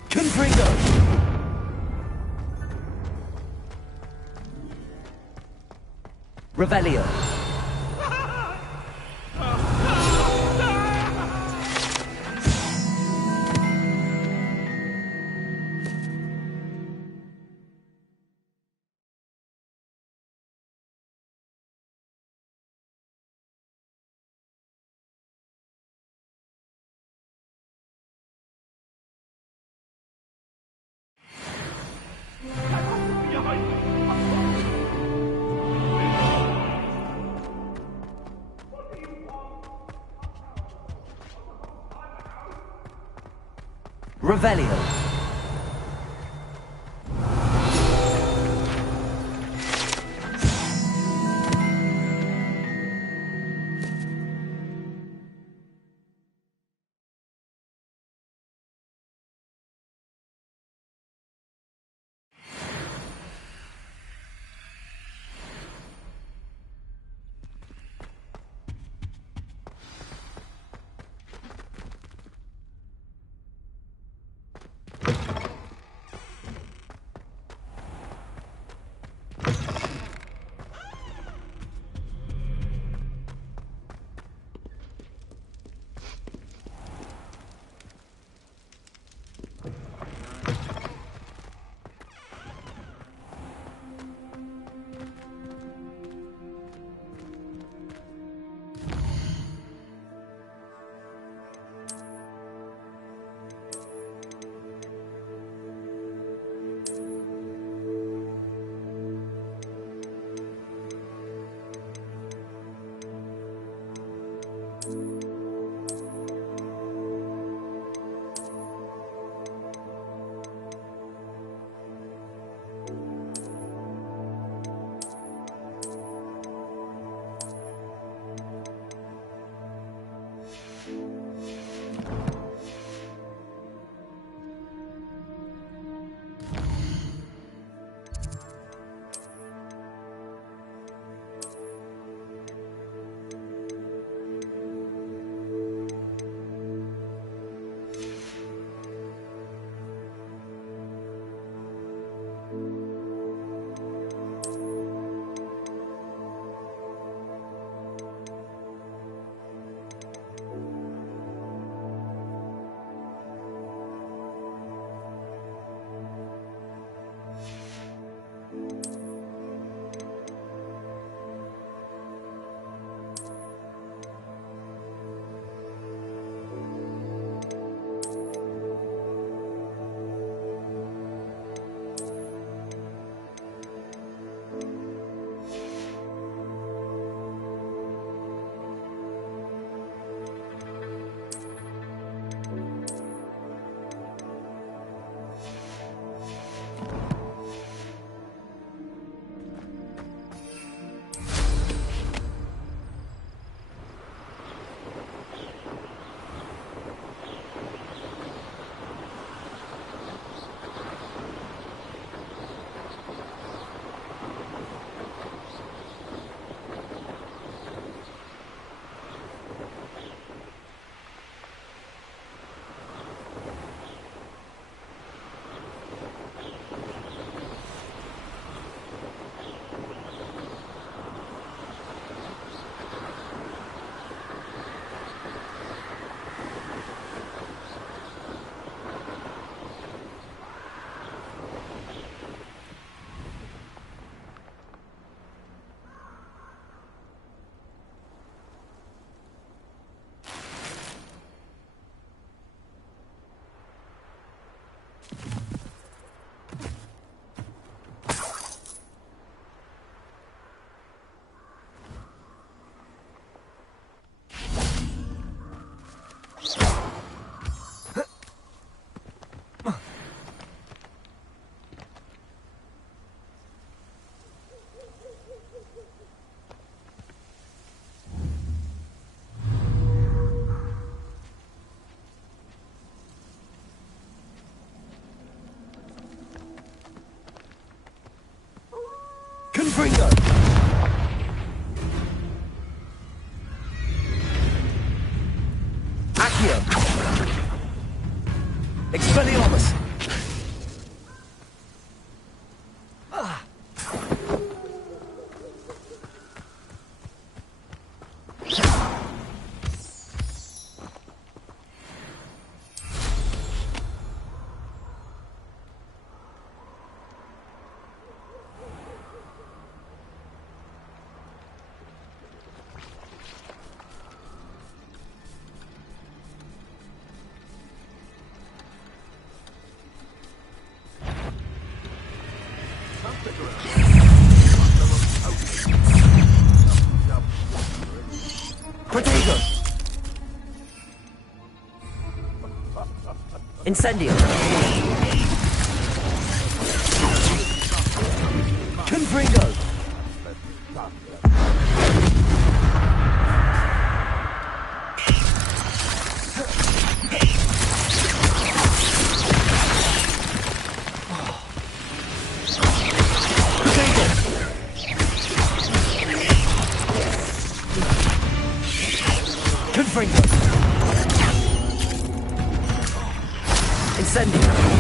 Confringo. Revelio. Revelio. Confringo! Accio! Expelliarmus! Incendio! Confringo! Confringo! Incendio!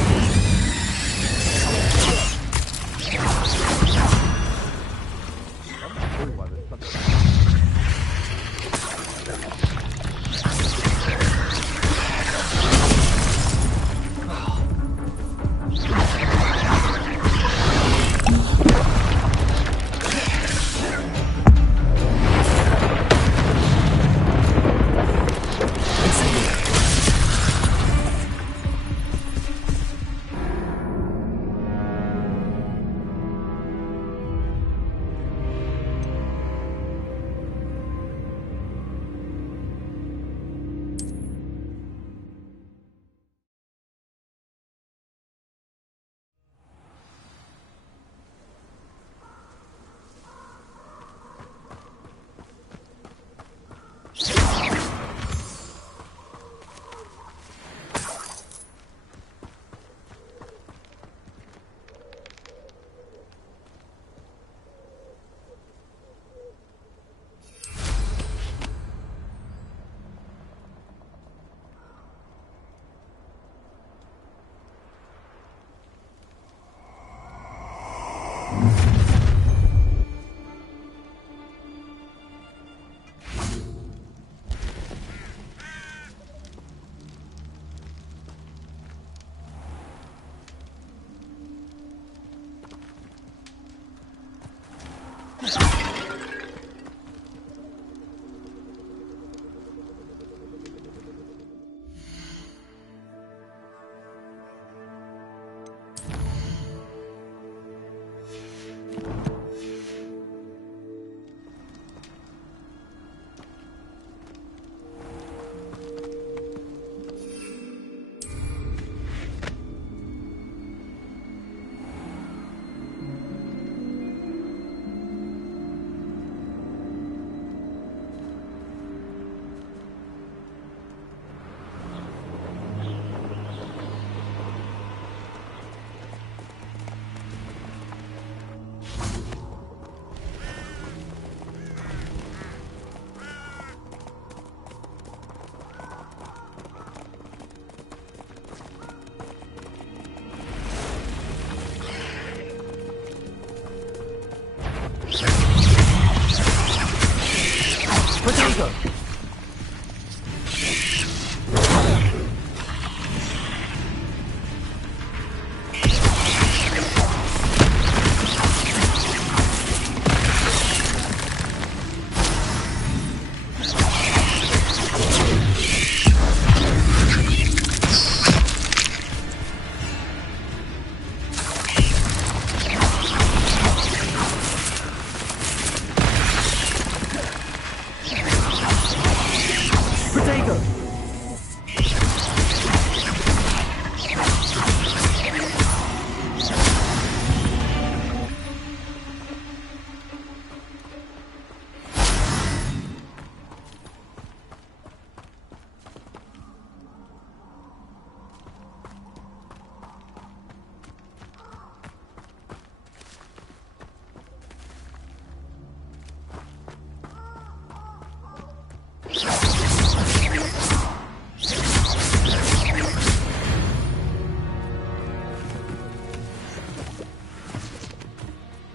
Potato!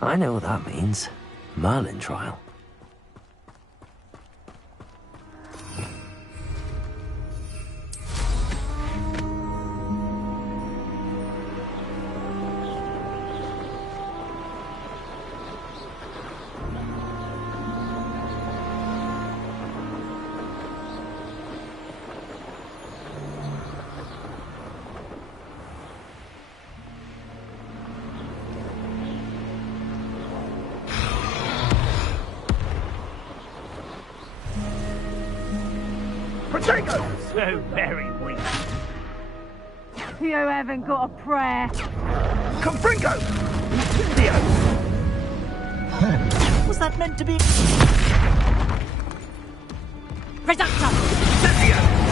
I know what that means. Merlin trial. Potato! So very weak. You haven't got a prayer. Confringo! Incendio! Was that meant to be... Reductor! Incendio!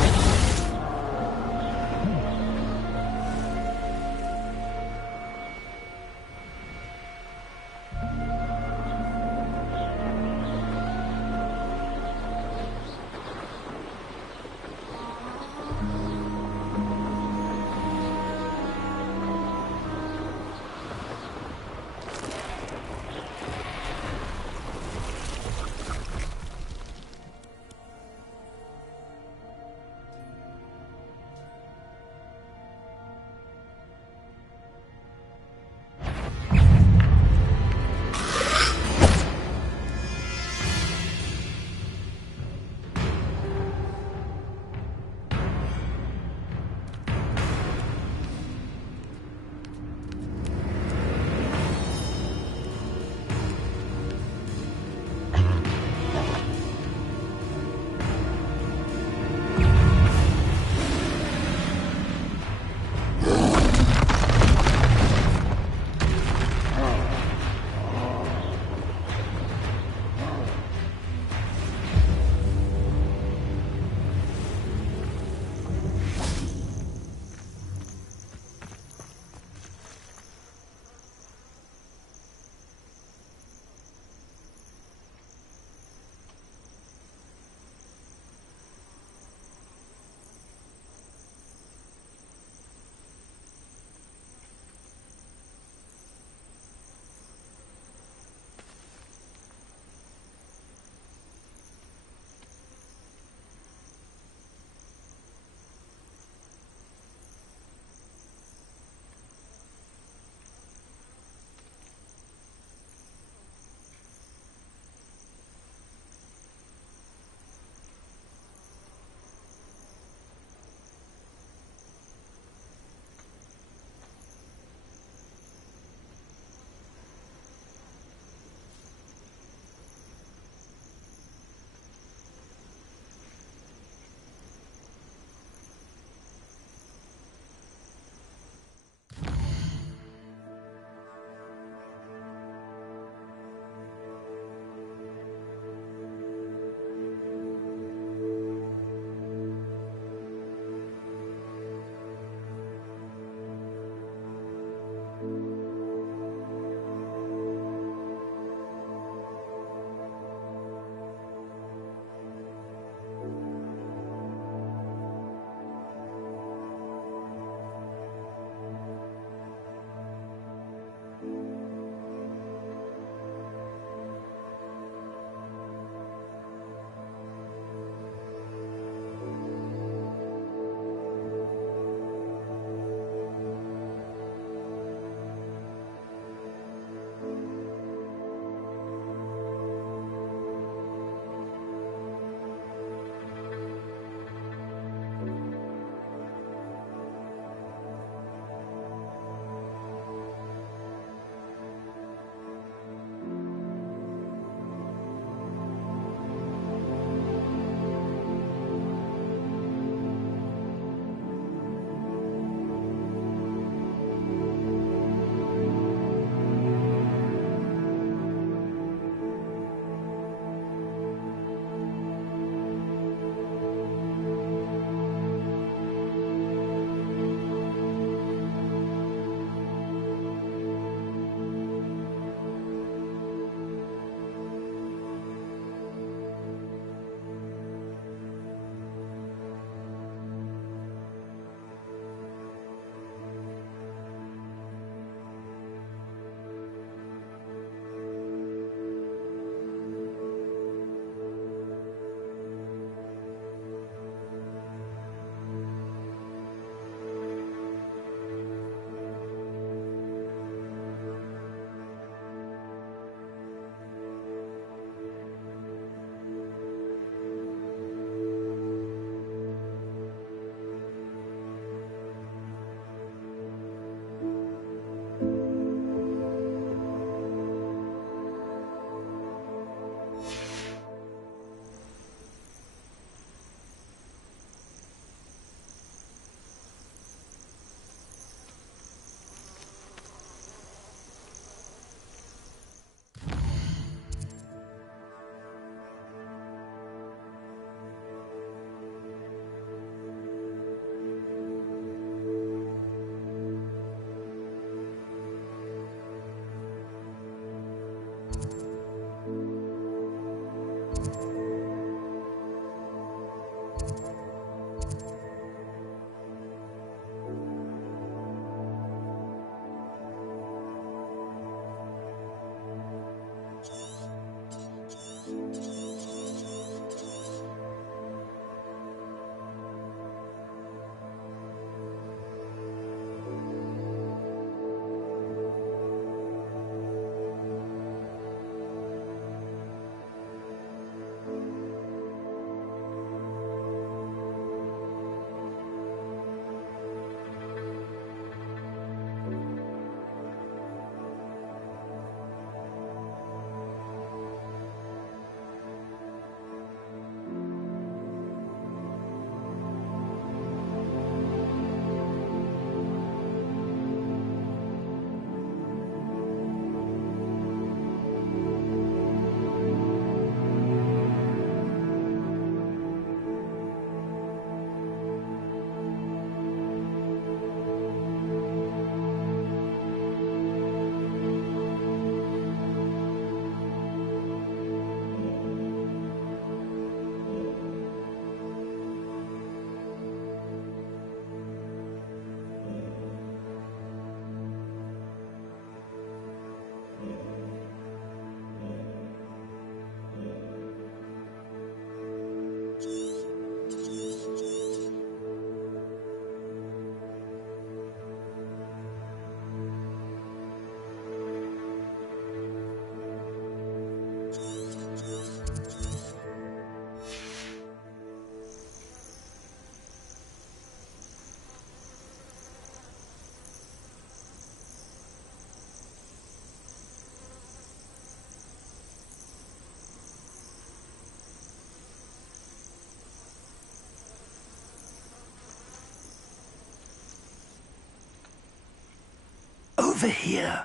over here.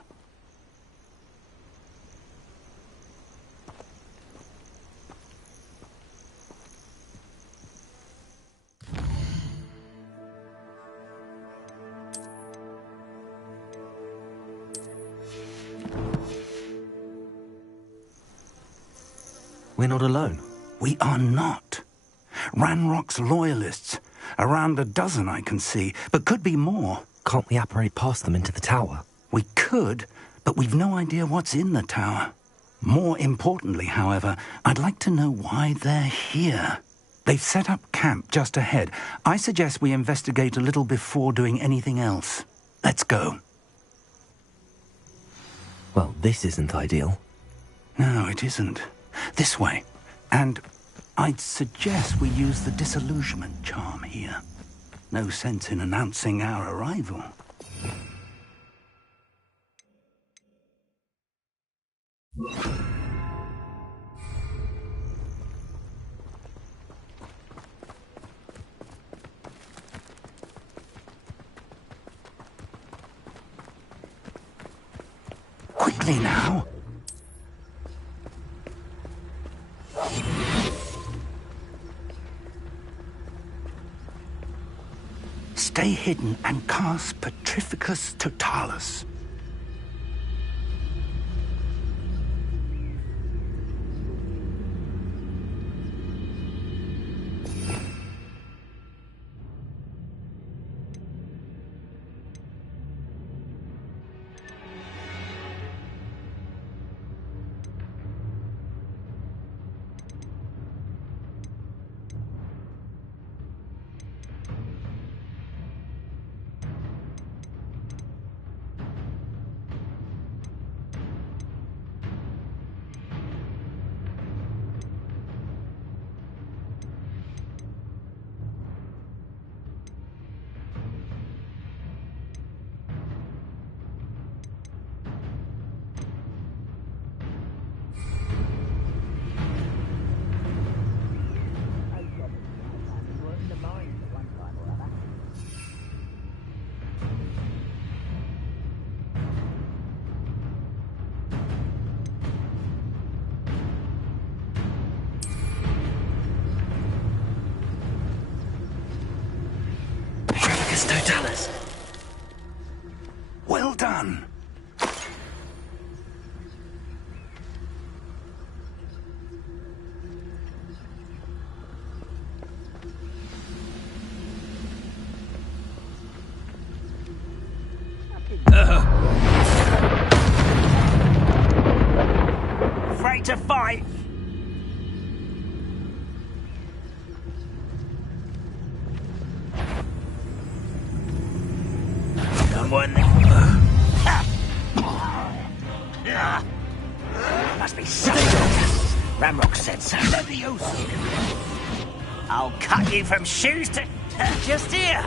We're not alone. We are not. Ranrock's loyalists. Around a dozen I can see, but could be more. Can't we apparate past them into the tower? We could, but we've no idea what's in the tower. More importantly, however, I'd like to know why they're here. They've set up camp just ahead. I suggest we investigate a little before doing anything else. Let's go. Well, this isn't ideal. No, it isn't. This way. And I'd suggest we use the disillusionment charm here. No sense in announcing our arrival. Quickly now. Stay hidden and cast Petrificus Totalis. Totalis. Well done. Afraid to fight? Someone... Must be something. Ramrock said so. I'll cut you from shoes to... just here.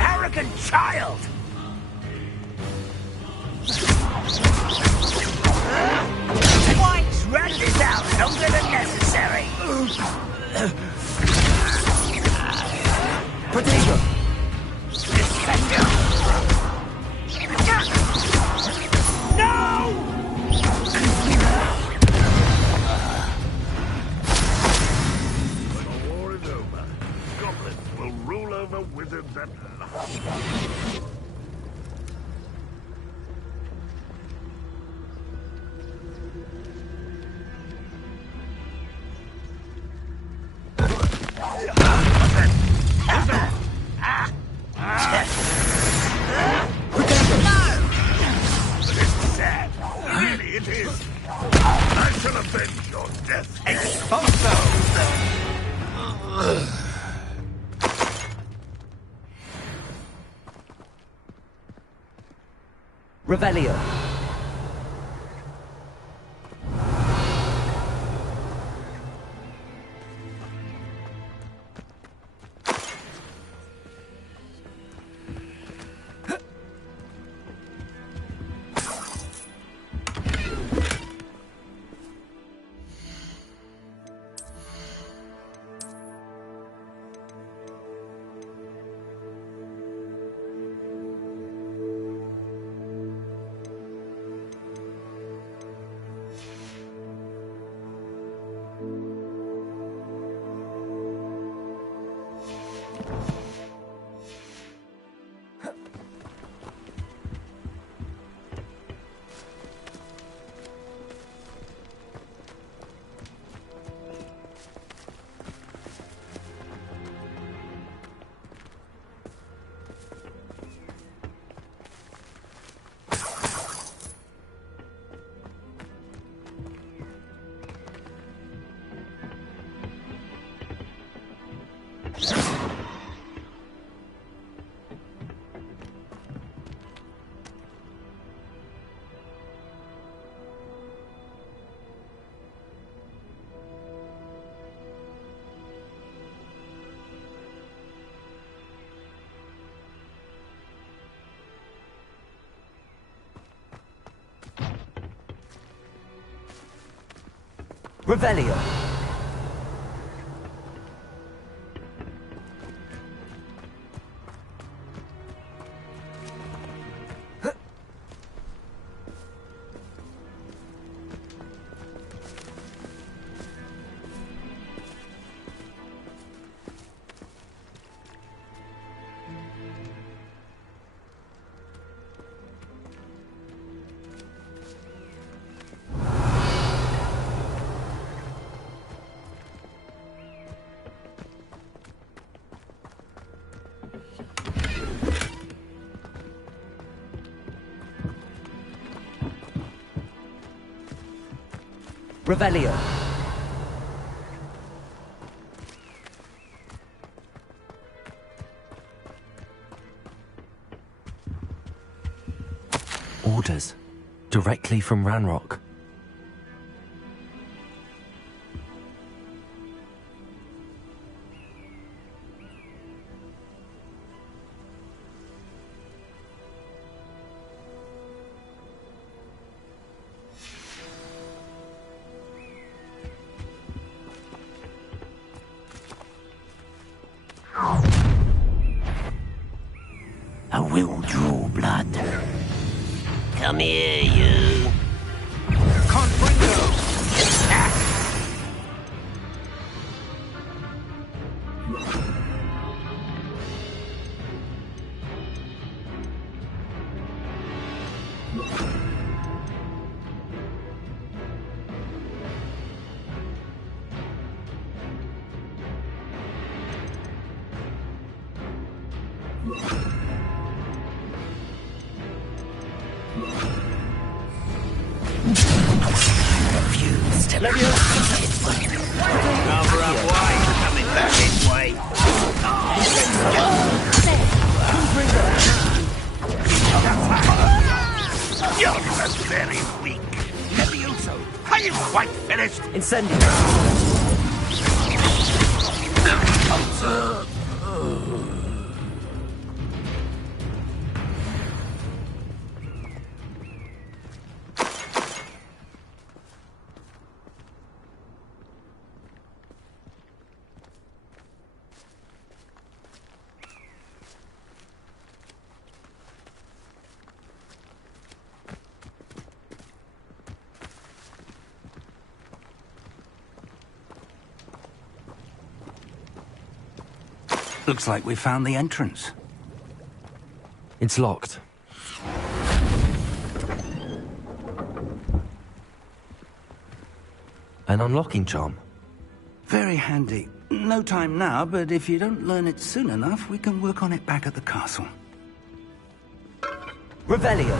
Arrogant child! Twice ran this out longer than necessary. Potato! No! When the war is over, goblins will rule over wizards at last. It is. I shall avenge your death. Expulso! Revelio. Revelio. Revelio. Orders. Directly from Ranrock. I will draw blood. Come here, you. Confringo! Cover up wide, coming back this way. You're very weak. Levioso, are you quite finished? Incendio. Looks like we found the entrance. It's locked. An unlocking charm. Very handy. No time now, but if you don't learn it soon enough, we can work on it back at the castle. Revelio.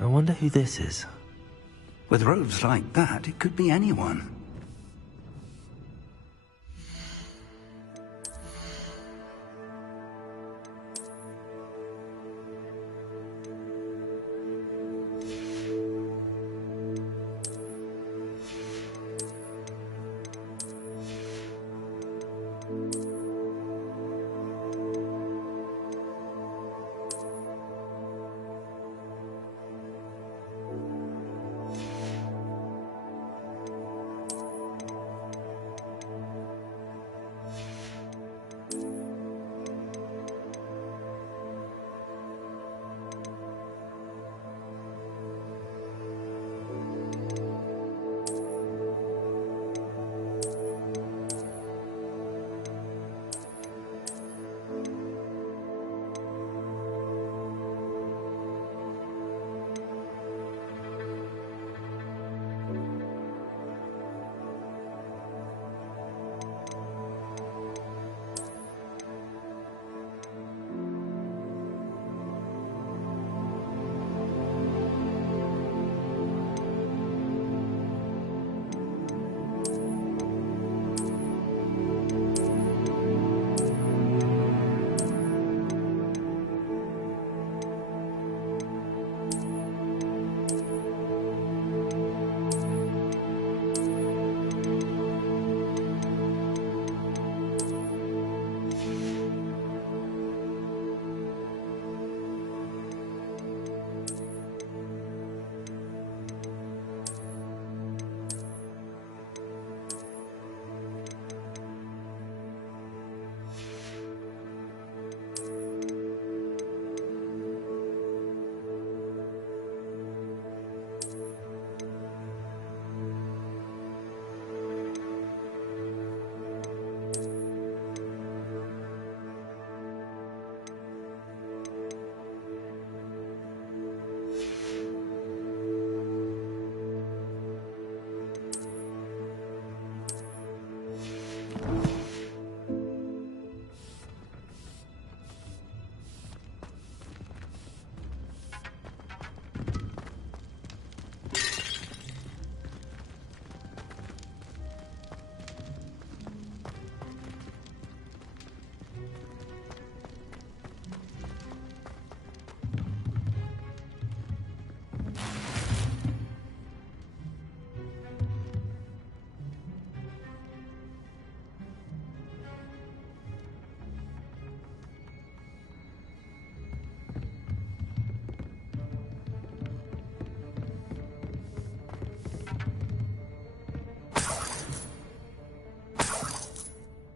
I wonder who this is. With robes like that, it could be anyone.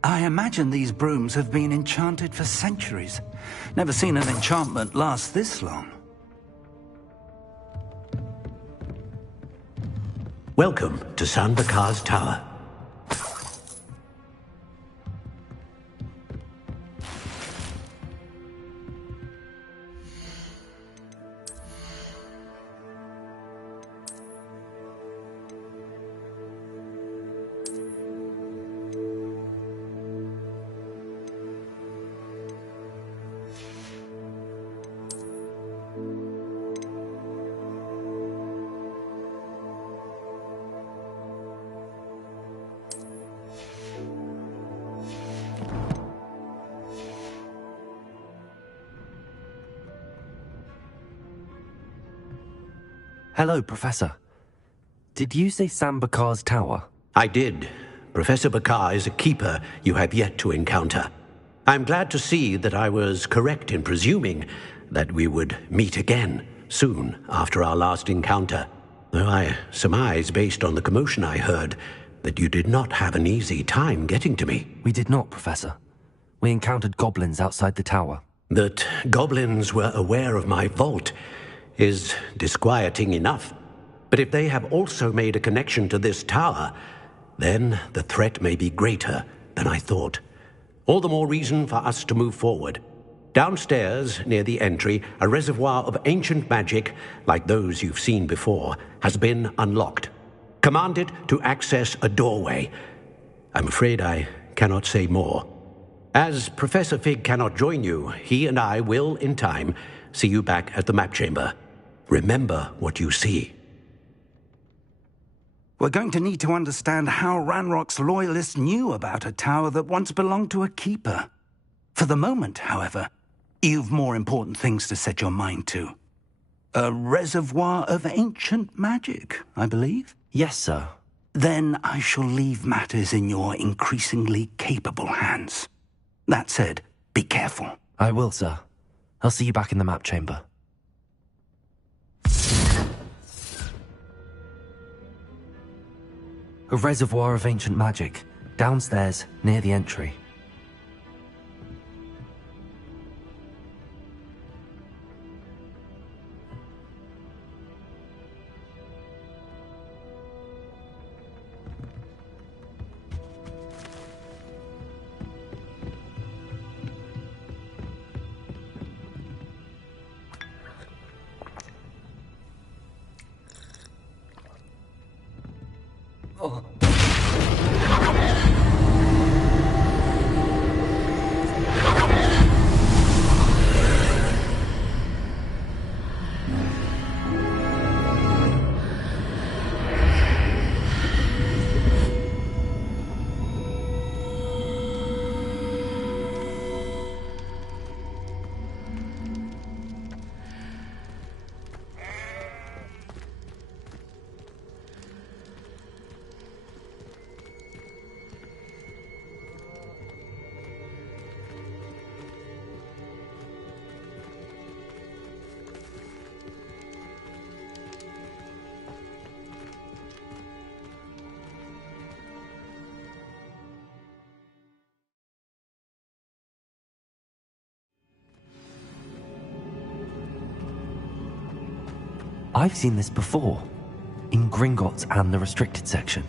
I imagine these brooms have been enchanted for centuries. Never seen an enchantment last this long. Welcome to Sanbakar's Tower. Hello, Professor. Did you say Sambakar's Tower? I did. Professor Bakar is a keeper you have yet to encounter. I'm glad to see that I was correct in presuming that we would meet again soon after our last encounter. Though I surmise, based on the commotion I heard, that you did not have an easy time getting to me. We did not, Professor. We encountered goblins outside the tower. That goblins were aware of my vault is disquieting enough. But if they have also made a connection to this tower, then the threat may be greater than I thought. All the more reason for us to move forward. Downstairs, near the entry, a reservoir of ancient magic, like those you've seen before, has been unlocked. Commanded to access a doorway. I'm afraid I cannot say more. As Professor Fig cannot join you, he and I will, in time, see you back at the map chamber. Remember what you see. We're going to need to understand how Ranrock's loyalists knew about a tower that once belonged to a keeper. For the moment, however, you've more important things to set your mind to. A reservoir of ancient magic, I believe? Yes, sir. Then I shall leave matters in your increasingly capable hands. That said, be careful. I will, sir. I'll see you back in the map chamber. A reservoir of ancient magic, downstairs, near the entry. Oh. I've seen this before, in Gringotts and the restricted section.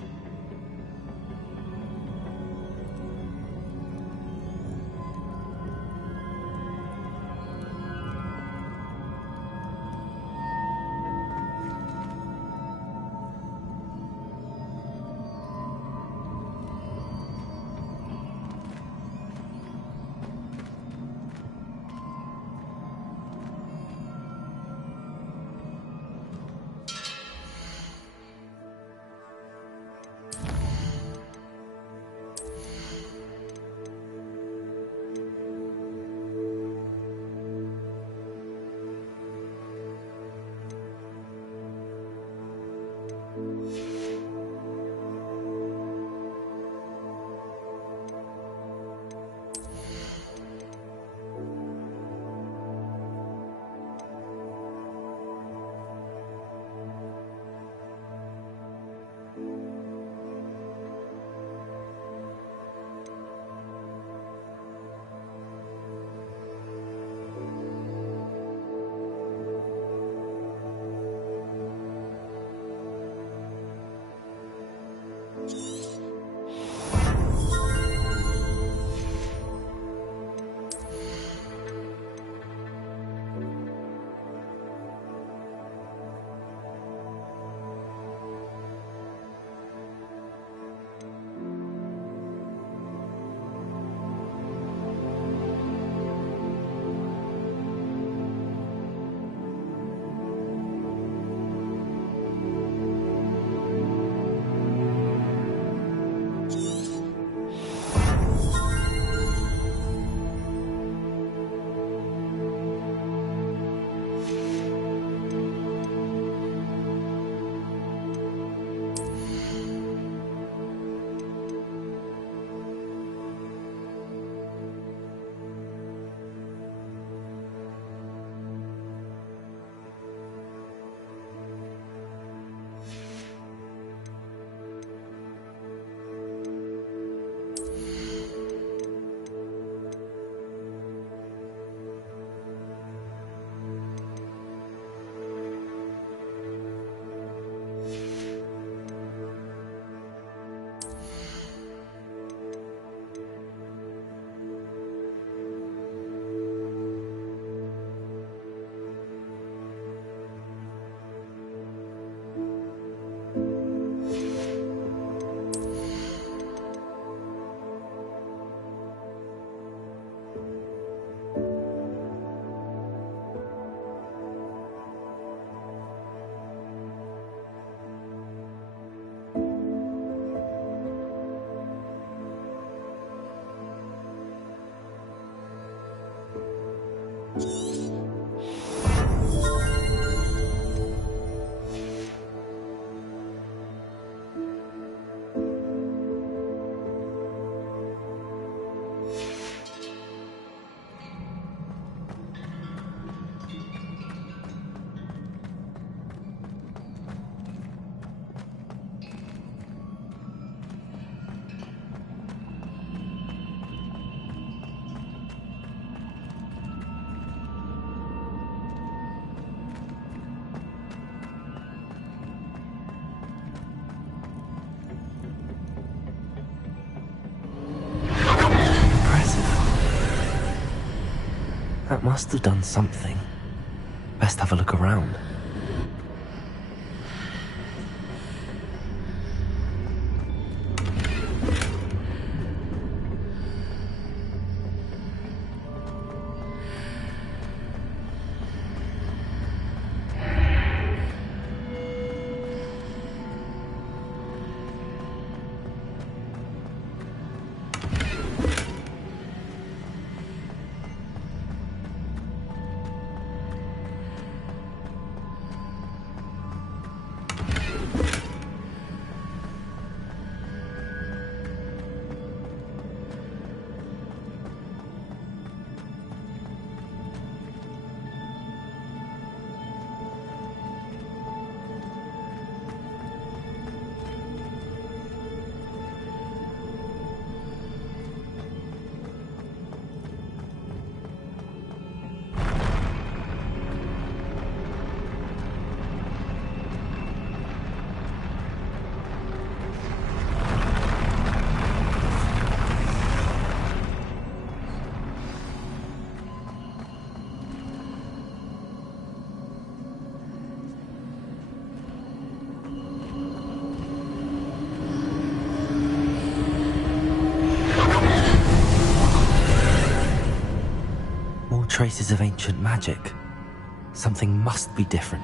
must have done something. Best have a look around. Traces of ancient magic. Something must be different.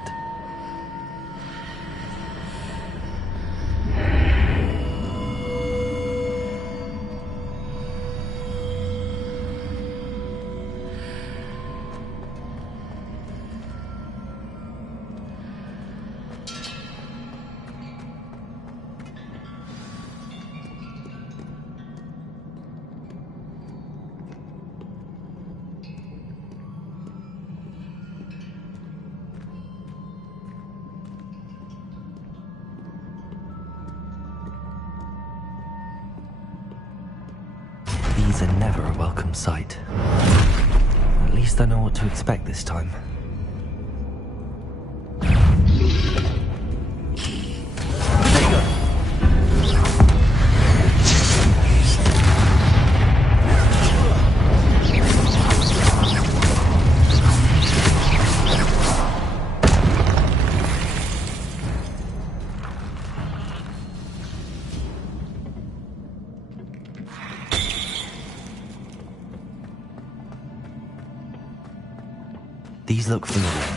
These are never a welcome sight. At least I know what to expect this time. These look familiar.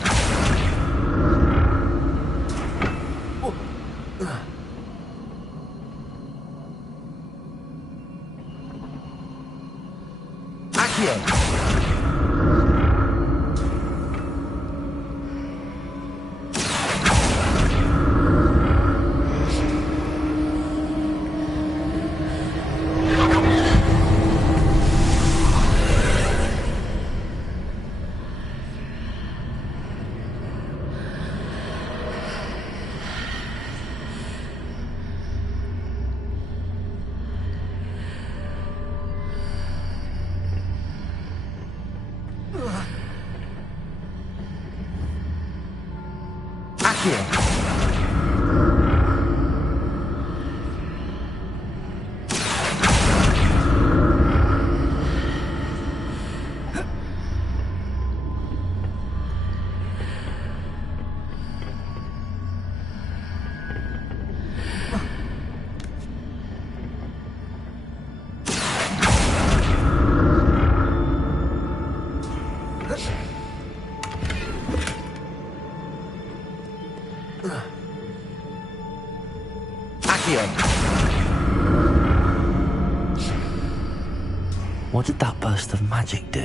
What did that burst of magic do?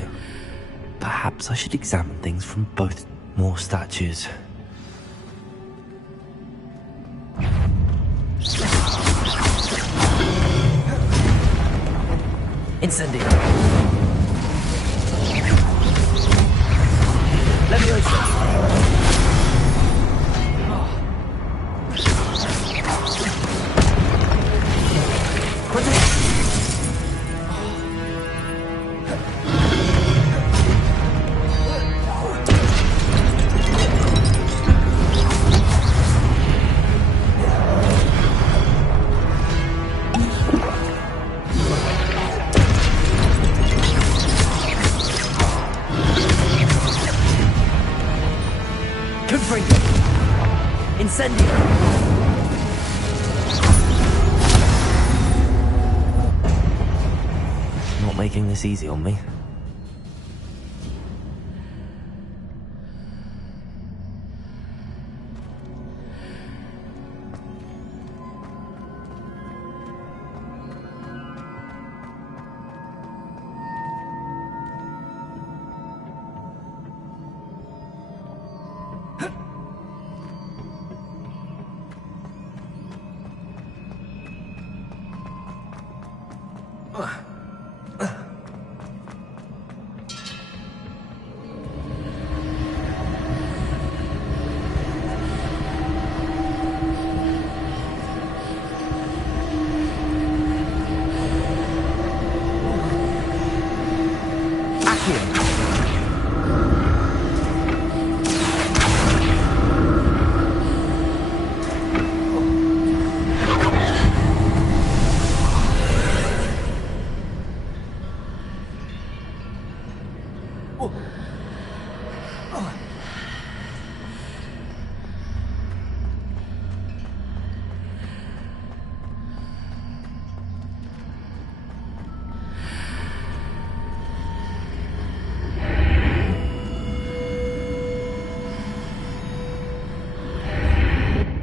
Perhaps I should examine things from both. More statues. Incendio. Leviosa. Confringo! Incendio! Not making this easy on me.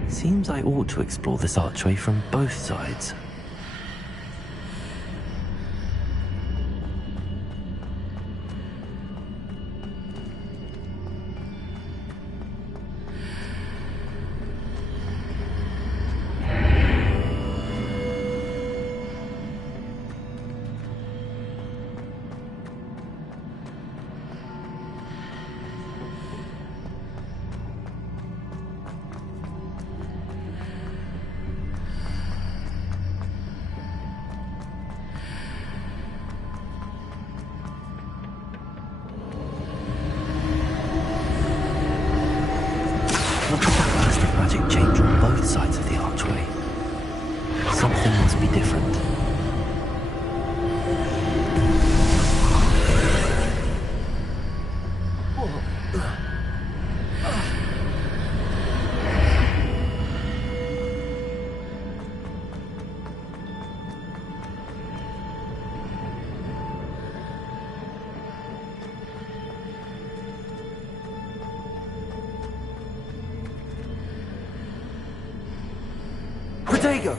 Seems I ought to explore this archway from both sides. Look at that burst of magic change on both sides of the archway. Something must be different. Protego!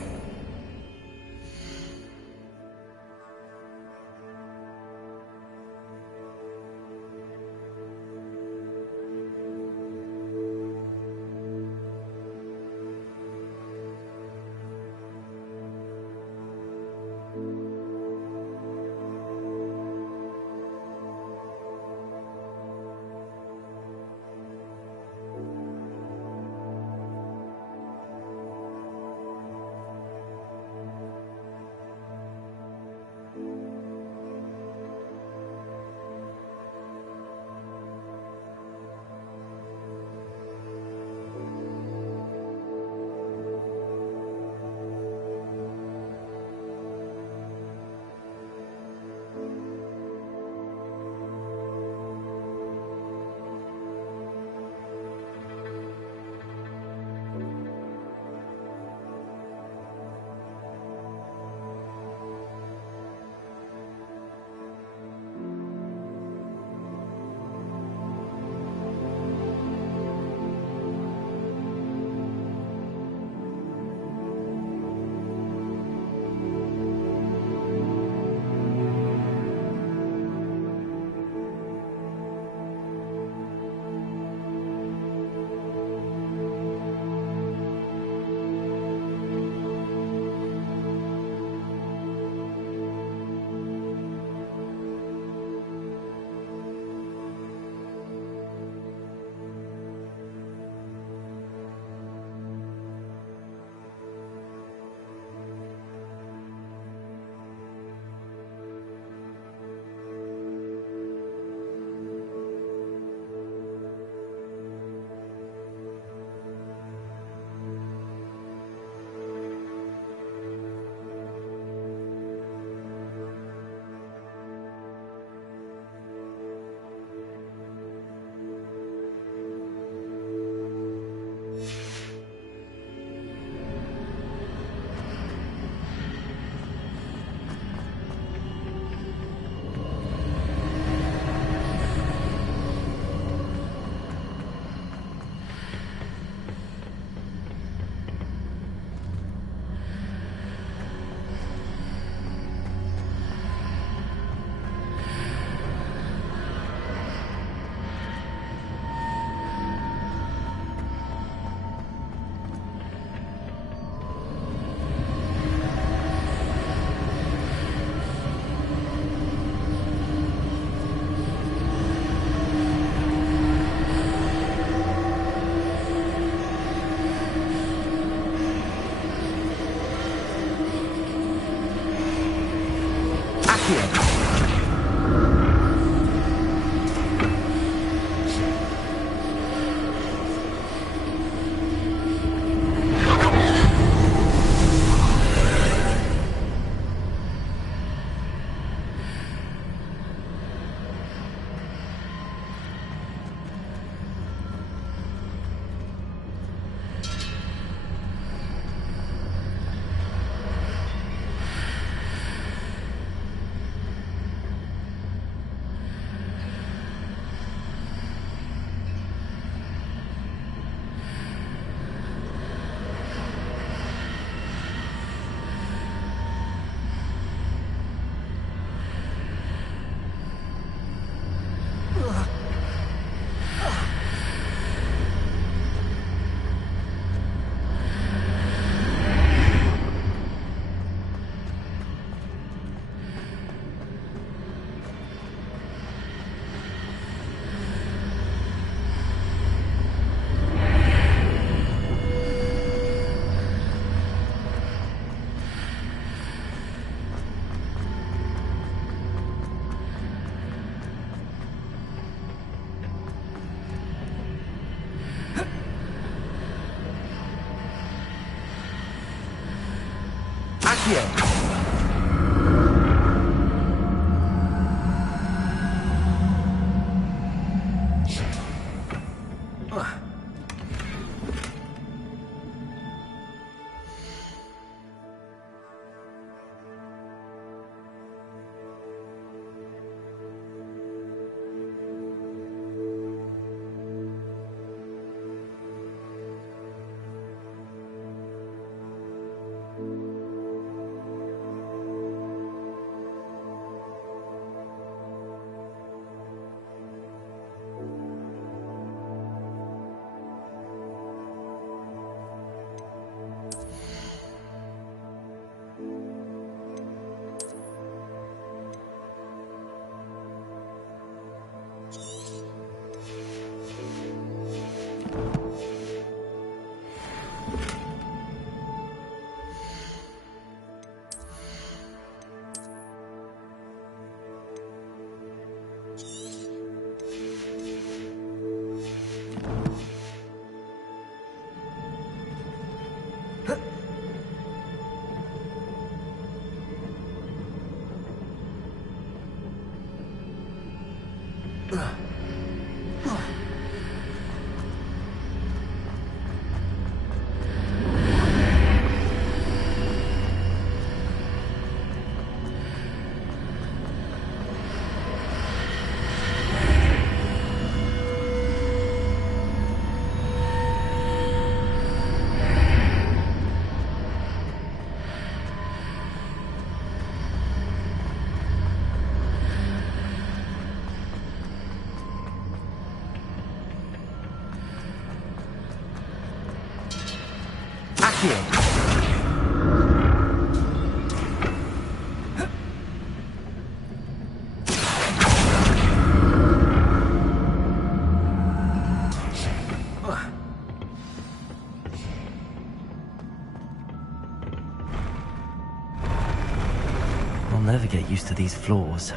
I'll never get used to these floors.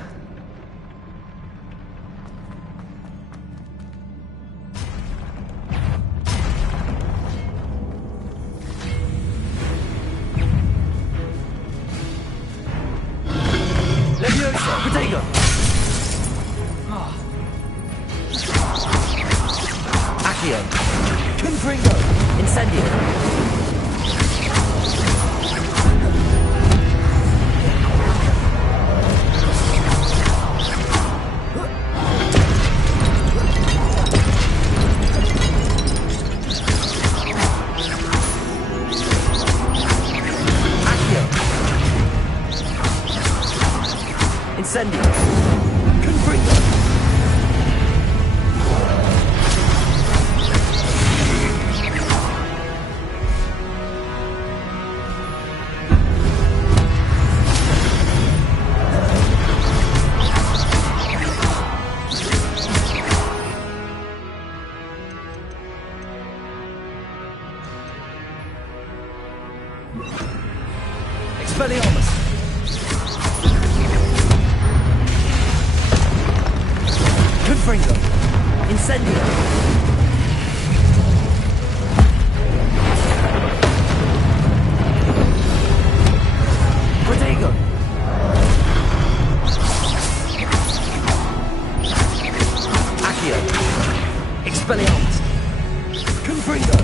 Confringo. Incendio. Protego. Accio. Expelliarmus. Confringo.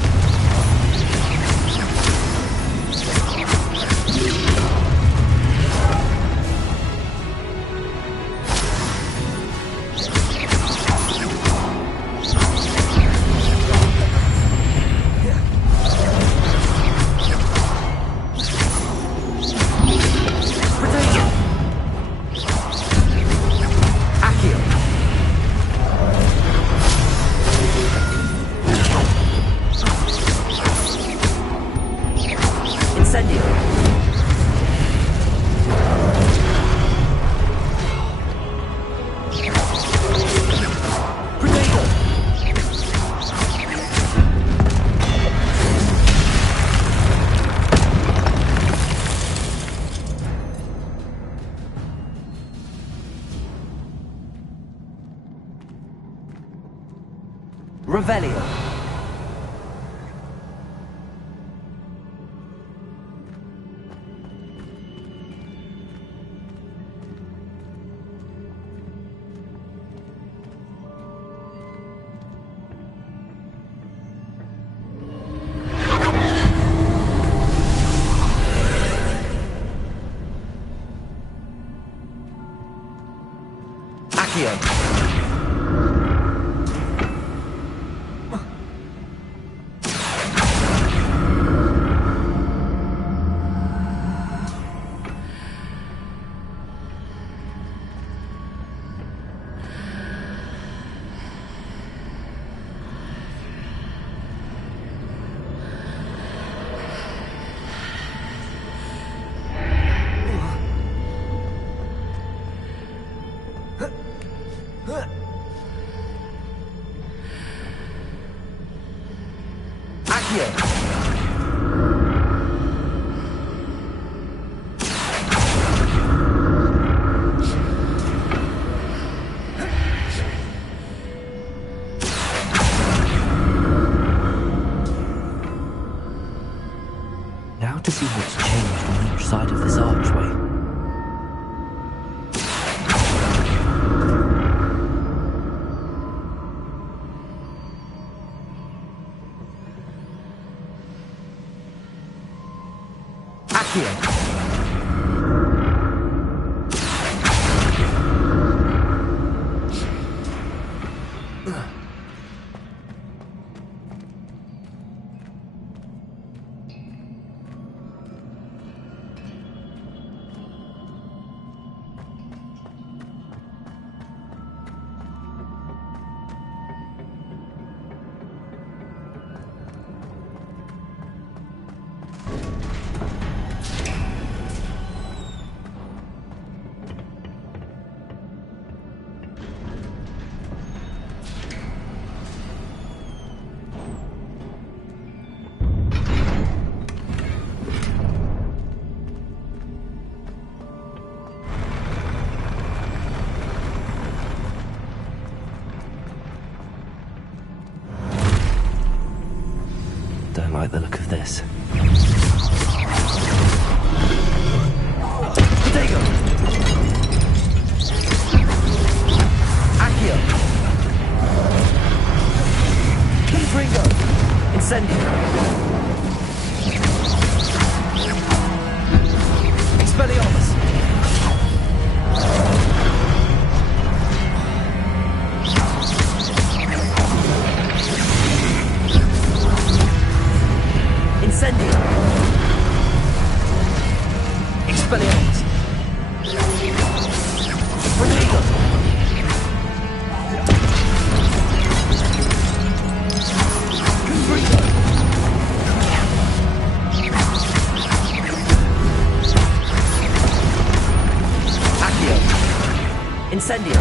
Revelio. Accio. Now to see what's changed on each side of this archway. Accio. Don't like the look of this. Protego! Accio! Confringo! Incendio! Expelliarmus! Incendio! Expelliarmus! Protego! Confringo! Accio! Incendio!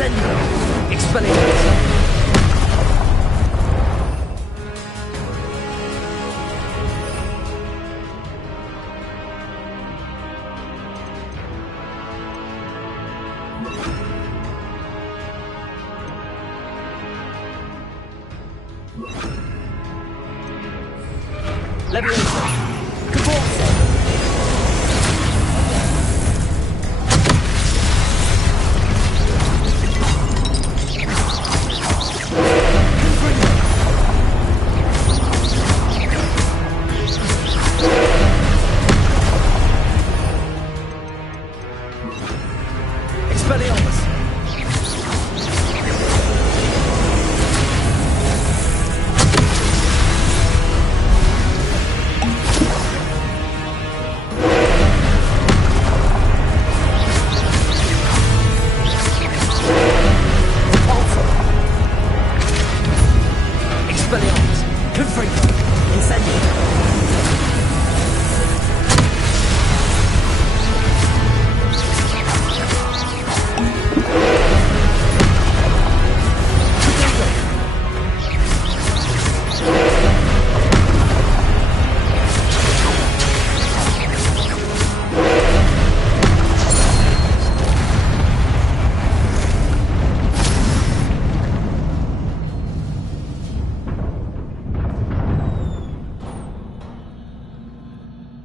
Incendio! Expelliarmus! Leviosa! Caborse! Expelliarmus! Expelliarmus! Confringo! Incendio!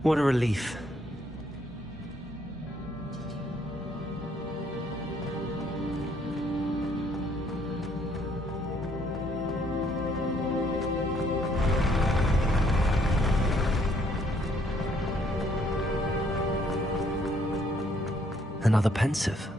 What a relief. Another pensive.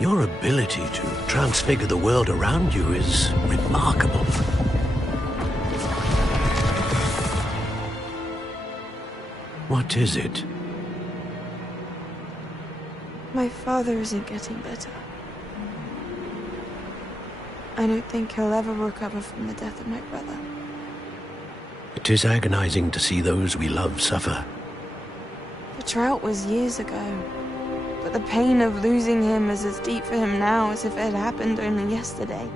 Your ability to transfigure the world around you is remarkable. What is it? My father isn't getting better. I don't think he'll ever recover from the death of my brother. It is agonizing to see those we love suffer. The drought was years ago, but the pain of losing him is as deep for him now as if it had happened only yesterday.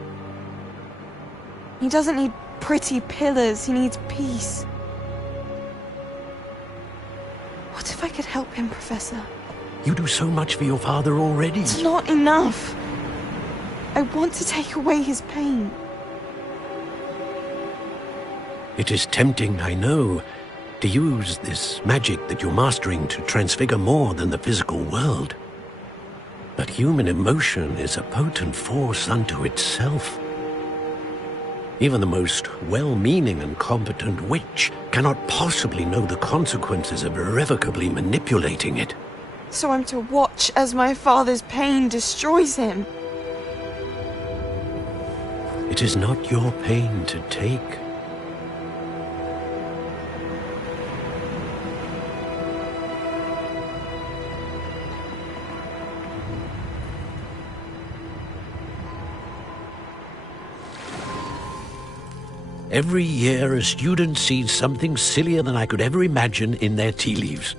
He doesn't need pretty pillars, he needs peace. What if I could help him, Professor? You do so much for your father already. It's not enough. I want to take away his pain. It is tempting, I know, to use this magic that you're mastering to transfigure more than the physical world. But human emotion is a potent force unto itself. Even the most well-meaning and competent witch cannot possibly know the consequences of irrevocably manipulating it. So I'm to watch as my father's pain destroys him. It is not your pain to take. Every year, a student sees something sillier than I could ever imagine in their tea leaves.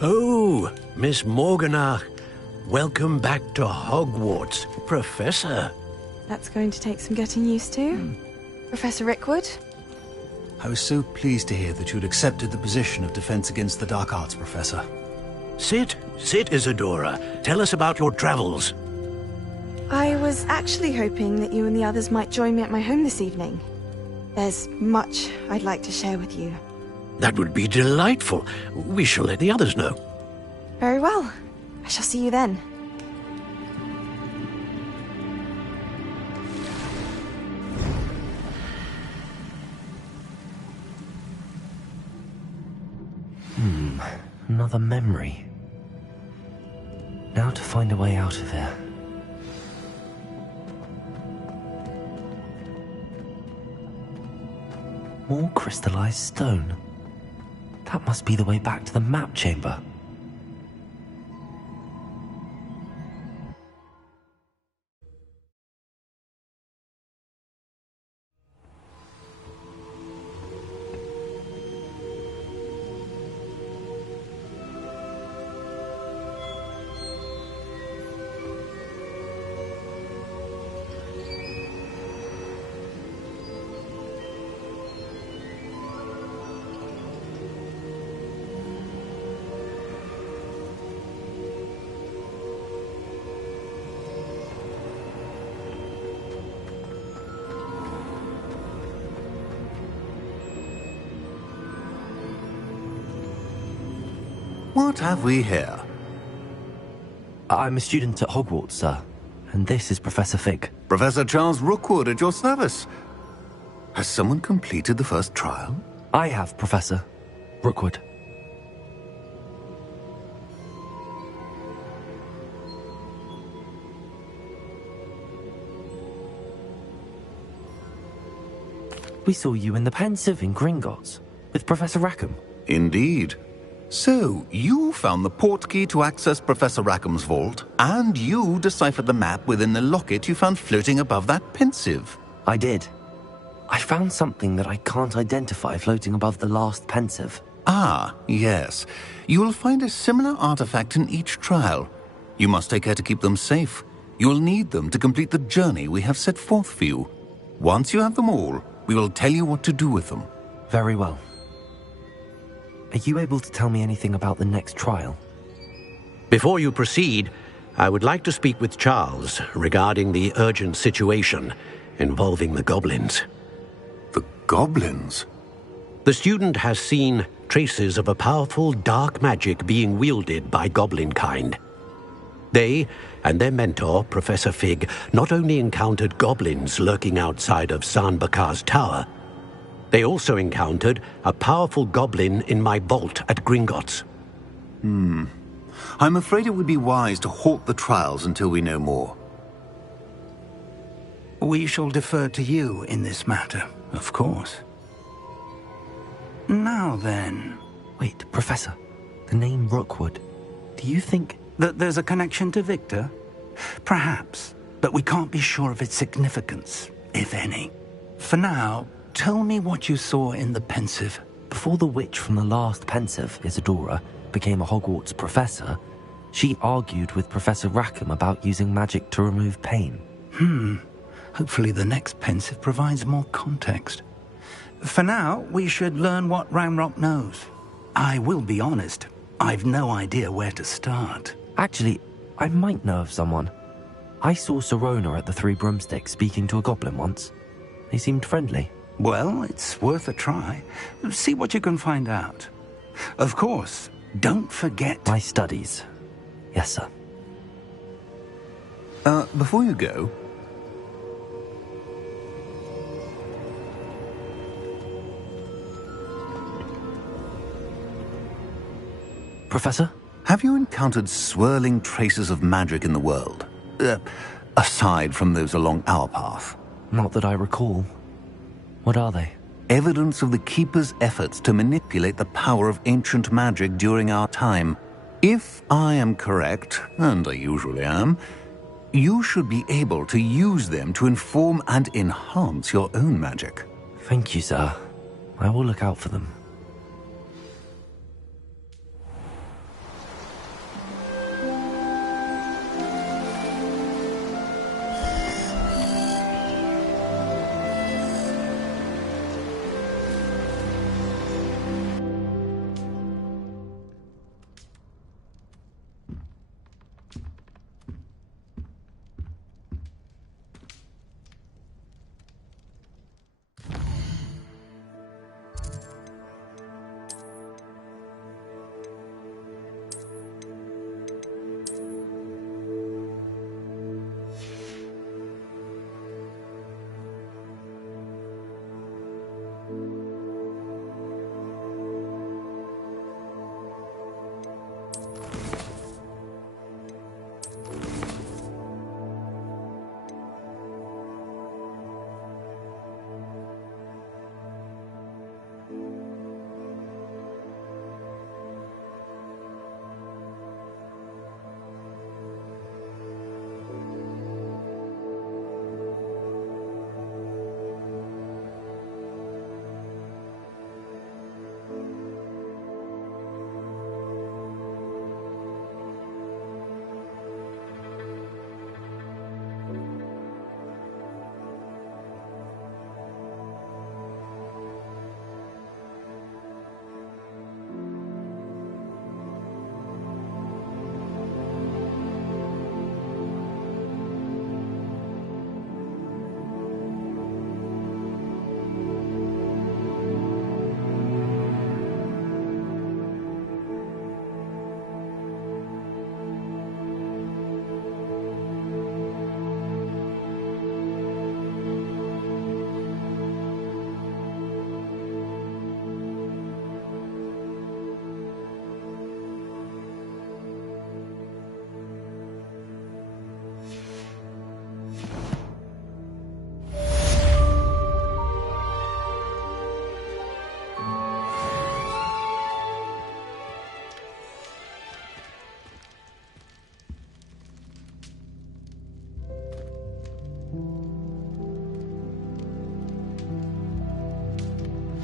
Oh, Miss Morganach, welcome back to Hogwarts, Professor. That's going to take some getting used to. Professor Rickwood? I was so pleased to hear that you'd accepted the position of Defense Against the Dark Arts, Professor. Sit, Isadora. Tell us about your travels. I was actually hoping that you and the others might join me at my home this evening. There's much I'd like to share with you. That would be delightful. We shall let the others know. Very well. I shall see you then. Another memory. Now to find a way out of here. More crystallized stone. That must be the way back to the map chamber. What have we here? I'm a student at Hogwarts, sir. And this is Professor Fig. Professor Charles Rookwood at your service. Has someone completed the first trial? I have, Professor Rookwood. We saw you in the Pensive in Gringotts with Professor Rackham. Indeed. So, you found the portkey to access Professor Rackham's vault, and you deciphered the map within the locket you found floating above that Pensive. I did. I found something that I can't identify floating above the last Pensive. Ah, yes. You will find a similar artifact in each trial. You must take care to keep them safe. You will need them to complete the journey we have set forth for you. Once you have them all, we will tell you what to do with them. Very well. Are you able to tell me anything about the next trial? Before you proceed, I would like to speak with Charles regarding the urgent situation involving the goblins. The goblins? The student has seen traces of a powerful dark magic being wielded by goblin kind. They and their mentor, Professor Fig, not only encountered goblins lurking outside of San Bakar's tower, they also encountered a powerful goblin in my vault at Gringotts. I'm afraid it would be wise to halt the trials until we know more. We shall defer to you in this matter, of course. Now then... Wait, Professor. The name Rookwood. Do you think... that there's a connection to Victor? Perhaps, but we can't be sure of its significance, if any. For now, tell me what you saw in the Pensive. Before the witch from the last Pensive, Isadora, became a Hogwarts professor, she argued with Professor Rackham about using magic to remove pain. Hopefully the next Pensive provides more context. For now, we should learn what Ranrock knows. I will be honest, I've no idea where to start. Actually, I might know of someone. I saw Serona at the Three Broomsticks speaking to a goblin once. They seemed friendly. Well, it's worth a try. See what you can find out. Of course, don't forget... my studies. Yes, sir. Before you go... Professor? Have you encountered swirling traces of magic in the world? Aside from those along our path? Not that I recall. What are they? Evidence of the Keeper's efforts to manipulate the power of ancient magic during our time. If I am correct, and I usually am, you should be able to use them to inform and enhance your own magic. Thank you, sir. I will look out for them.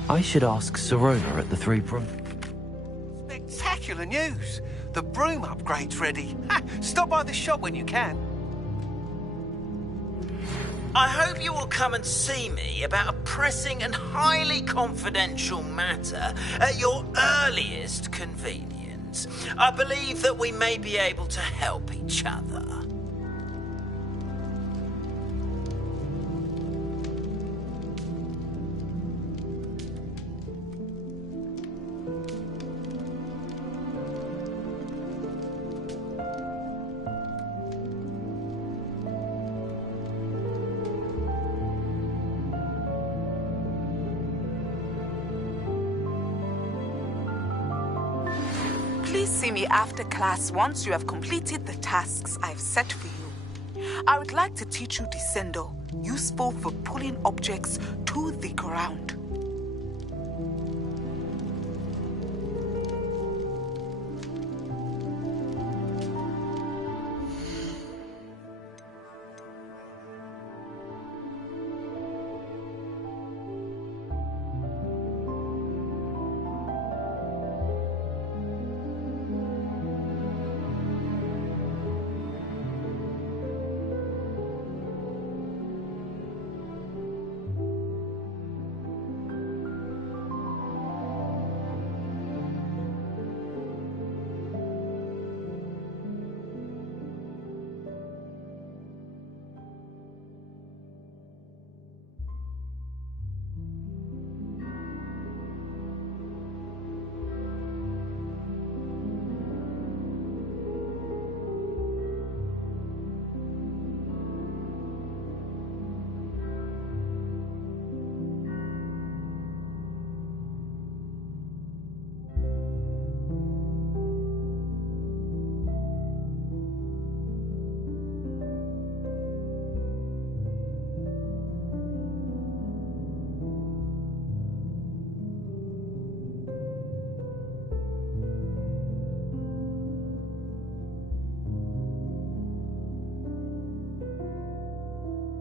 I should ask Sirona at the Three Broom. Spectacular news! The broom upgrade's ready. Stop by the shop when you can. I hope you will come and see me about a pressing and highly confidential matter at your earliest convenience. I believe that we may be able to help each other. Please see me after class once you have completed the tasks I've set for you. I would like to teach you Descendo, useful for pulling objects to the ground.